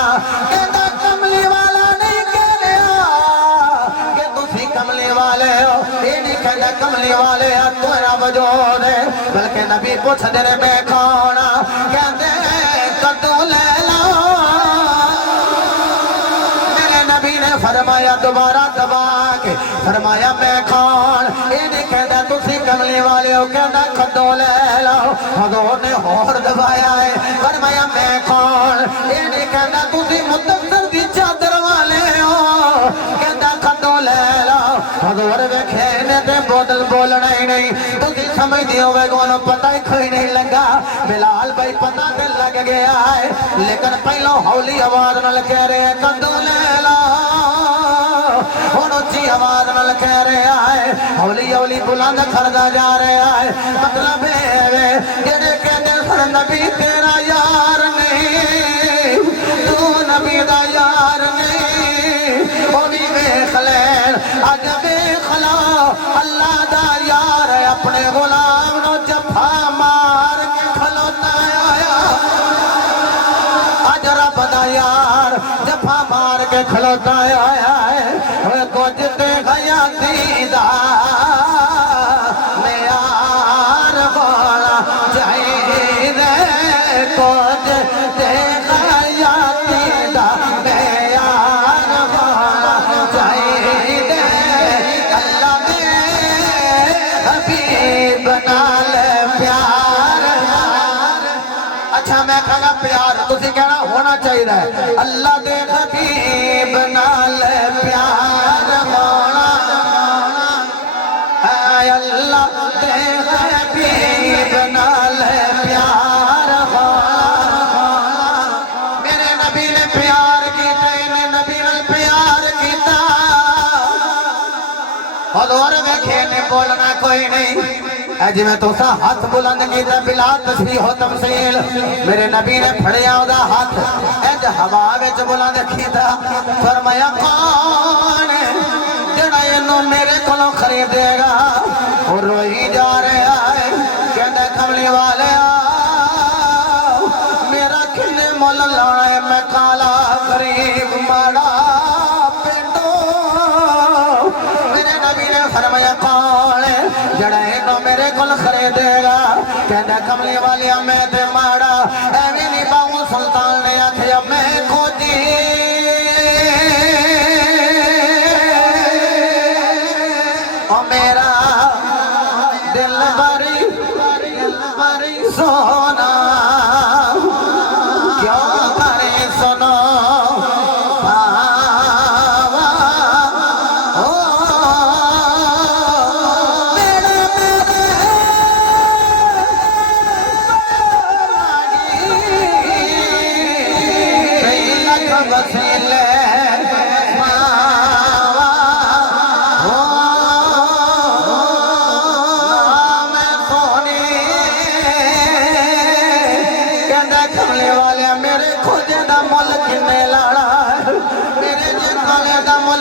कहंदा कमली वाला नहीं कहलिया कि तुसीं कमली वाले हो ये नहीं कहंदा कमली वाले तेरा वजूद है बल्कि नबी पूछदे ने मैं कौन कहंदे कद्दू ले लो मेरे नबी ने फरमाया दोबारा दबा के फरमाया मैं कौन ये नहीं कहंदा तुसीं कमली वाले हो कहंदा कद्दू ले लो हजूर ने होर दबाया है फरमाया मैं कौन ये नहीं कहंदा तुसीं मुदस्सर दी चादर वाले हो कहंदा कद्दू ले लो हजूर वेखे ने ते बोतल बोलना ही नहीं तुसीं समझदे होवेगे उन्होंने पता ही कोई नहीं लगा बिलाल भाई पता ते लग गया है लेकिन पहलों हौली आवाज नाल कह रहे हैं कद्दू ले लो हुण उच्ची आवाज नाल कह रहा है हौली हौली बुलंद करदा जा रहा है मतलब जेड़े कहंदे सन नबी तेरा यार नहीं तू नबी दा यार नहीं ओ भी वेख लैन अज वेख लो अल्लाह दा यार अपने गुलाम नो जफा मार के खलोता आया अज रब दा यार जफा मार के खलोता आया है कुछ ते हयाती दा मेयार बोला चाहिए कुछ ते हयाती दा मेयार बोला चाहिए अल्लाह दे हबीब नाल प्यार अच्छा मैं कहना प्यार तुसी कहना होना चाहिए अल्लाह दे हबीब नाल प्यार होना अल्लाह दे हबीब नाल प्यार होना मेरे नबी ने प्यार किया इन्हें नबी नाल प्यार किया हजूर वेखे ने बोलना कोई नहीं जिवें तुसा हाथ बुलंद किया बिला तस्बीह हो तमसील मेरे नबी ने फड़िया ओदा हाथ इंज हवा विच बुलंद किया फरमाया कौन जेड़ा इनू मेरे कोलों खरीदेगा और रोई जा रहा है कहंदा कमली वाले मेरा किन्ने मुल लाना है मैं काला गरीब माड़ा पिंडो मेरे नबी ने फरमाया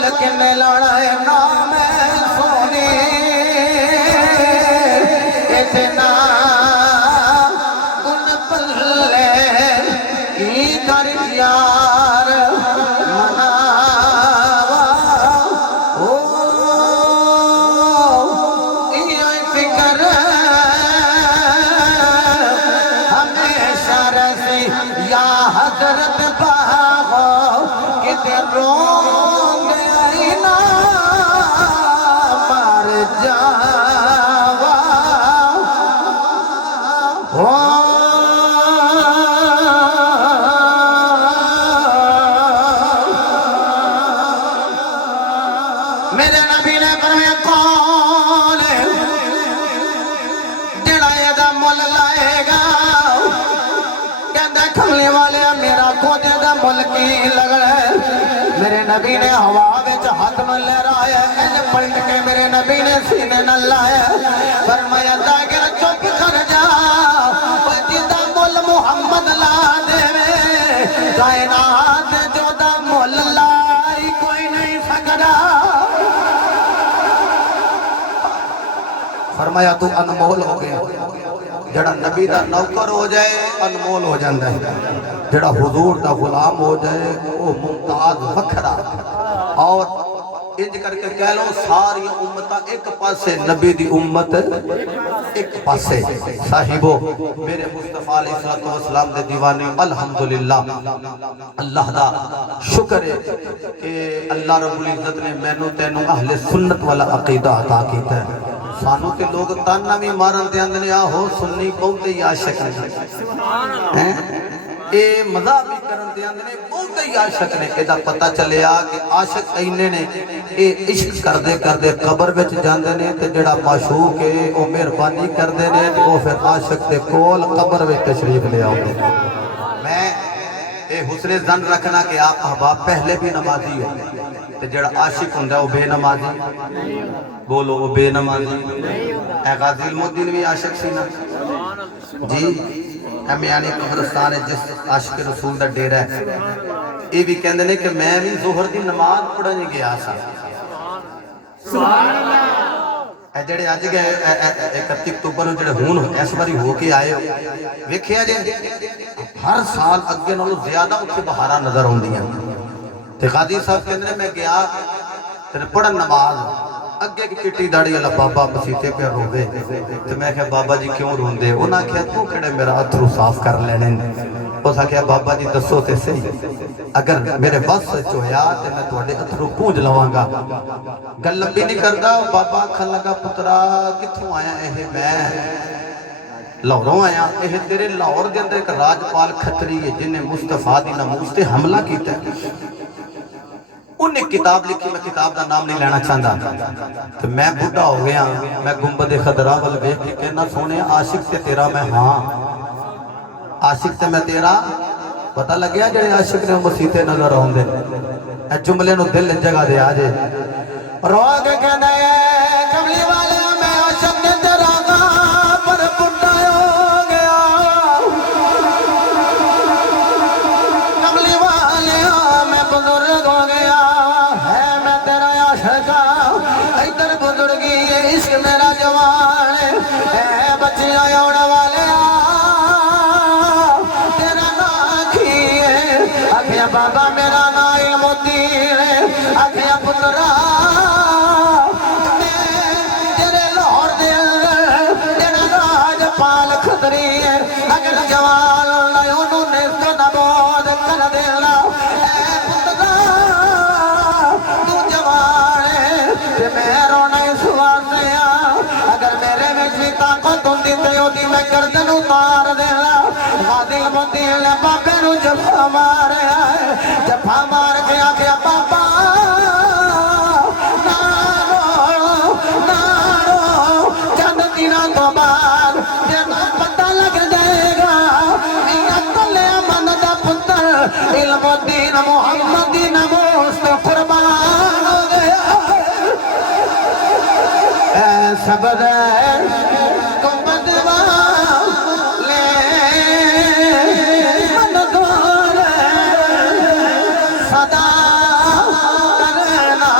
मुल किन्ने लाना है नाम सोने इतना गुन पल्ले की कर यार मनावा ओ ये फिकर हमेशा रसी या हजरत बाहो किते रोंग आई ना मर जावा ओ मेरे नबी ने फरमाया कौन जेड़ा एदा मुल लाएगा कहंदा कमले वाले मेरा खुद दा मुल की लगना मेरे नबी ने हवा विच हाथ न लहराया इंज पलट के मेरे नबी ने सीने न लाया फरमाया जागिर चुप कर जा ओ जिदा मुल मुहम्मद ला देवे कायनात जोदा मुल लाई कोई नहीं सकदा फरमाया तू अनमोल हो गया जड़ा नबी दा नौकर हो जाए अनमोल हो जाता है जड़ा हुजूर दा गुलाम हो जाए वो मुमताज वखरा और इंज करके कह लो सारी उम्मतां एक पासे नबी दी उम्मत एक पासे साहिबो मेरे मुस्तफा अलैहि सलाम दे दीवाने अल्हम्दुलिल्लाह अल्लाह दा शुक्र है कि अल्लाह रब्बुल इज्जत ने मैनू तैनू अहले सुन्नत वाला अकीदा अता कीता है सानू ते लोग ताना भी मारन ते आंदे ने आहो सुन्नी बहुत ही आशिक हैं ए मजाक भी करन ते आंदे ने बहुत ही आशिक ने एदा पता चलिया कि आशिक इन्ने ने ए इश्क करदे करदे कब्र विच जांदे ने ते जेड़ा माशूक है ओ मेहरबानी करदे ने ते ओ फिर आशिक दे कोल कब्र विच तशरीफ ले आउंदे मैं ए हुस्ने जन रखना कि आप अहबाब पहले भी नमाजी हो ते जेड़ा आशिक हुंदा वो बेनमाजी बोलो वो बेनमाजी ए गाजी इल्मुद्दीन भी आशिक सी ना जी यानी कब्रिस्तान जिस आशिक रसूल दा डेरा है ये भी कहंदे ने कि मैं भी जोहर दी नमाज पढ़न गया सा सुभान अल्लाह ए जेड़े अज गए 31 अक्तूबर ਨੂੰ ਜਿਹੜੇ ਹੁਣ ਇਸ ਵਾਰੀ ਹੋ ਕੇ ਆਏ ਵੇਖਿਆ ਜੇ हर साल अगे नालों ज्यादा उत्थे बहारा नजर आउंदियां ते कादी साहब कहंदे ने मैं गया ते पढ़न नमाज अगे की चिट्टी दाड़ी वाला बाबा मसीते पे रोवे ते मैं कहा बाबा जी क्यों रोंदे उन्हां आख्या तू किहड़े मेरा अथरू साफ कर लेने उस आख्या बाबा जी दसो ते सही अगर मेरे बस च होया ते मैं तुहाडे अथरू पूंज लवांगा गल लंबी नहीं करदा बाबा आखन लगा पुत्रा कित्थों आया ये मैं लाहौरों आया यह तेरे लाहौर के अंदर एक राजपाल खत्री है जिन्हें मुस्तफा दी नमूस ते हमला किया उन्हें किताब लिखी मैं किताब का नाम नहीं लेना चाहता तो मैं बुढ़ा हो गया मैं गुंबद खदरा वाल वेख के कहना सोने आशिक ते तेरा मैं हाँ आशिक ते मैं तेरा पता लग गया जेड़े आशिक ने मसीते नजर आउंदे ए जुमले नु दिल जगह दे आ जे रो के कहंदा है कमली वाले मैं आशिक ने तेरा पर बुढ़ा बाबा मेरा नाम इल्मुद्दीन आखिया पुत्रा तेरे लाहौर दे तेरा राजपाल खतरी है अगर जवान उन्होंने नबोद कर देना पुत्रा तू जवान है ते मैं रोना इस वास्ते अगर मेरे में भी ताकत होती तो ओदी मैं गर्दन उतार देना गादिल मुद्दीन बाबे नु जफा मारे जफा मार के आख्या बाबा नारो चंद दिनों तो बाद जब पता लग जाएगा मेरा तले मन दा पुत्र इल्मुद्दीन मुहम्मदी नमोस तो कुर्बान हो गया ऐ सबद सदा करना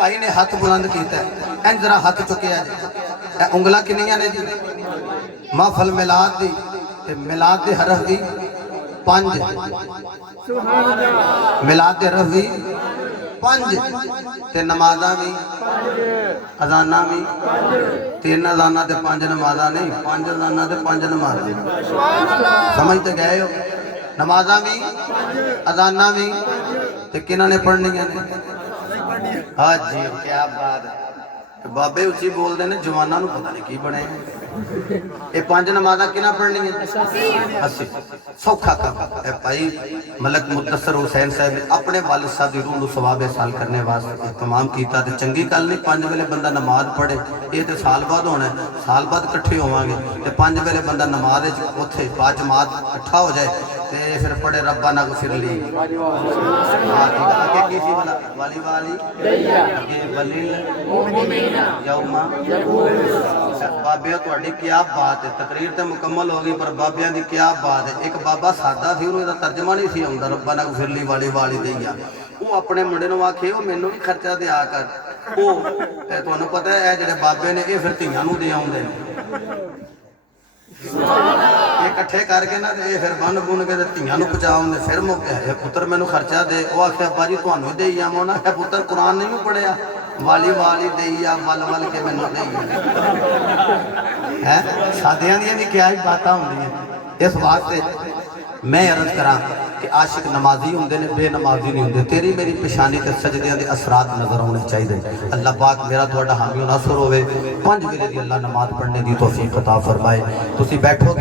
भाई ने हथ बुलंद किया इंज जरा हथ चुकिया जी उंगल किनिया ने जी महफल मिलाद दी ते मिलाद दे हरफ दी 5 मिलाद दे हरफ दी 5 ते नमाज़ां भी अजाना भी 3 अजाना ते 5 नमाज़ां नहीं 5 अजाना ते 5 नमाज़ां समझ ते गए हो नमाज़ां भी अजाना भी ते किन्हां ने पढ़नियां ने हाँ जी क्या बात है बाबे उची बोलते हैं जवाना पता नहीं की बने ये 5 नमाज़ां किन्हां पढ़नियां 80 सौखा काम है भाई मलक मुदस्सर हुसैन साहब ने अपने वालिद साहब की रूह को सवाब हासिल करने वास्ते इहतमाम किया तो चंगी गल नहीं 5 वेले बंदा नमाज पढ़े ये तो साल बाद होना है साल बाद इकट्ठे होवांगे तो 5 वेले बंदा नमाज उत्थे बाद जमात इकट्ठा हो जाए तो फिर पढ़े रब्बा ना गुफिर ली आगे की सी वाली वाली आगे वलील यौमा बाबे तुहाडी क्या बात है तकरीर तो मुकम्मल हो गई पर बाबियां की क्या बात है एक बाबा सादा सी उन्होंने तर्जमा नहीं सी आउंदा रब्बा ना गुफिर ली वाली वाली दैया वो अपने मुंडे नूं आखे वो मैनू भी खर्चा दिया कर वो तुहानूं पता है जिहड़े बाबे ने ये फिर धीआं नूं दे आउंदे ने इकट्ठे करके ना ये फिर बन बुन के धीआं नूं पहुंचाउंदे फिर मुक्के है पुत्र मैनू खर्चा दे वो आखे अब्बा जी तुहानूं देई आवां ना आखे पुत्र कुरान नहीं पढ़िया वाली वाली देइया वल वल के मैनू देइया है सादियां दी भी क्या ही बातां होंदियां इस वास्ते मैं अर्ज करा कि आशिक नमाजी होंदे ने बेनमाजी नहीं होंदे तेरी मेरी पेशानी ते सजदियां दे असरात नजर आने चाहिए अल्लाह पाक मेरा तुहाडा हामी नासर होवे 5 वेले दी अल्लाह नमाज पढ़ने दी तौफीक अता फरमाए तुसी बैठो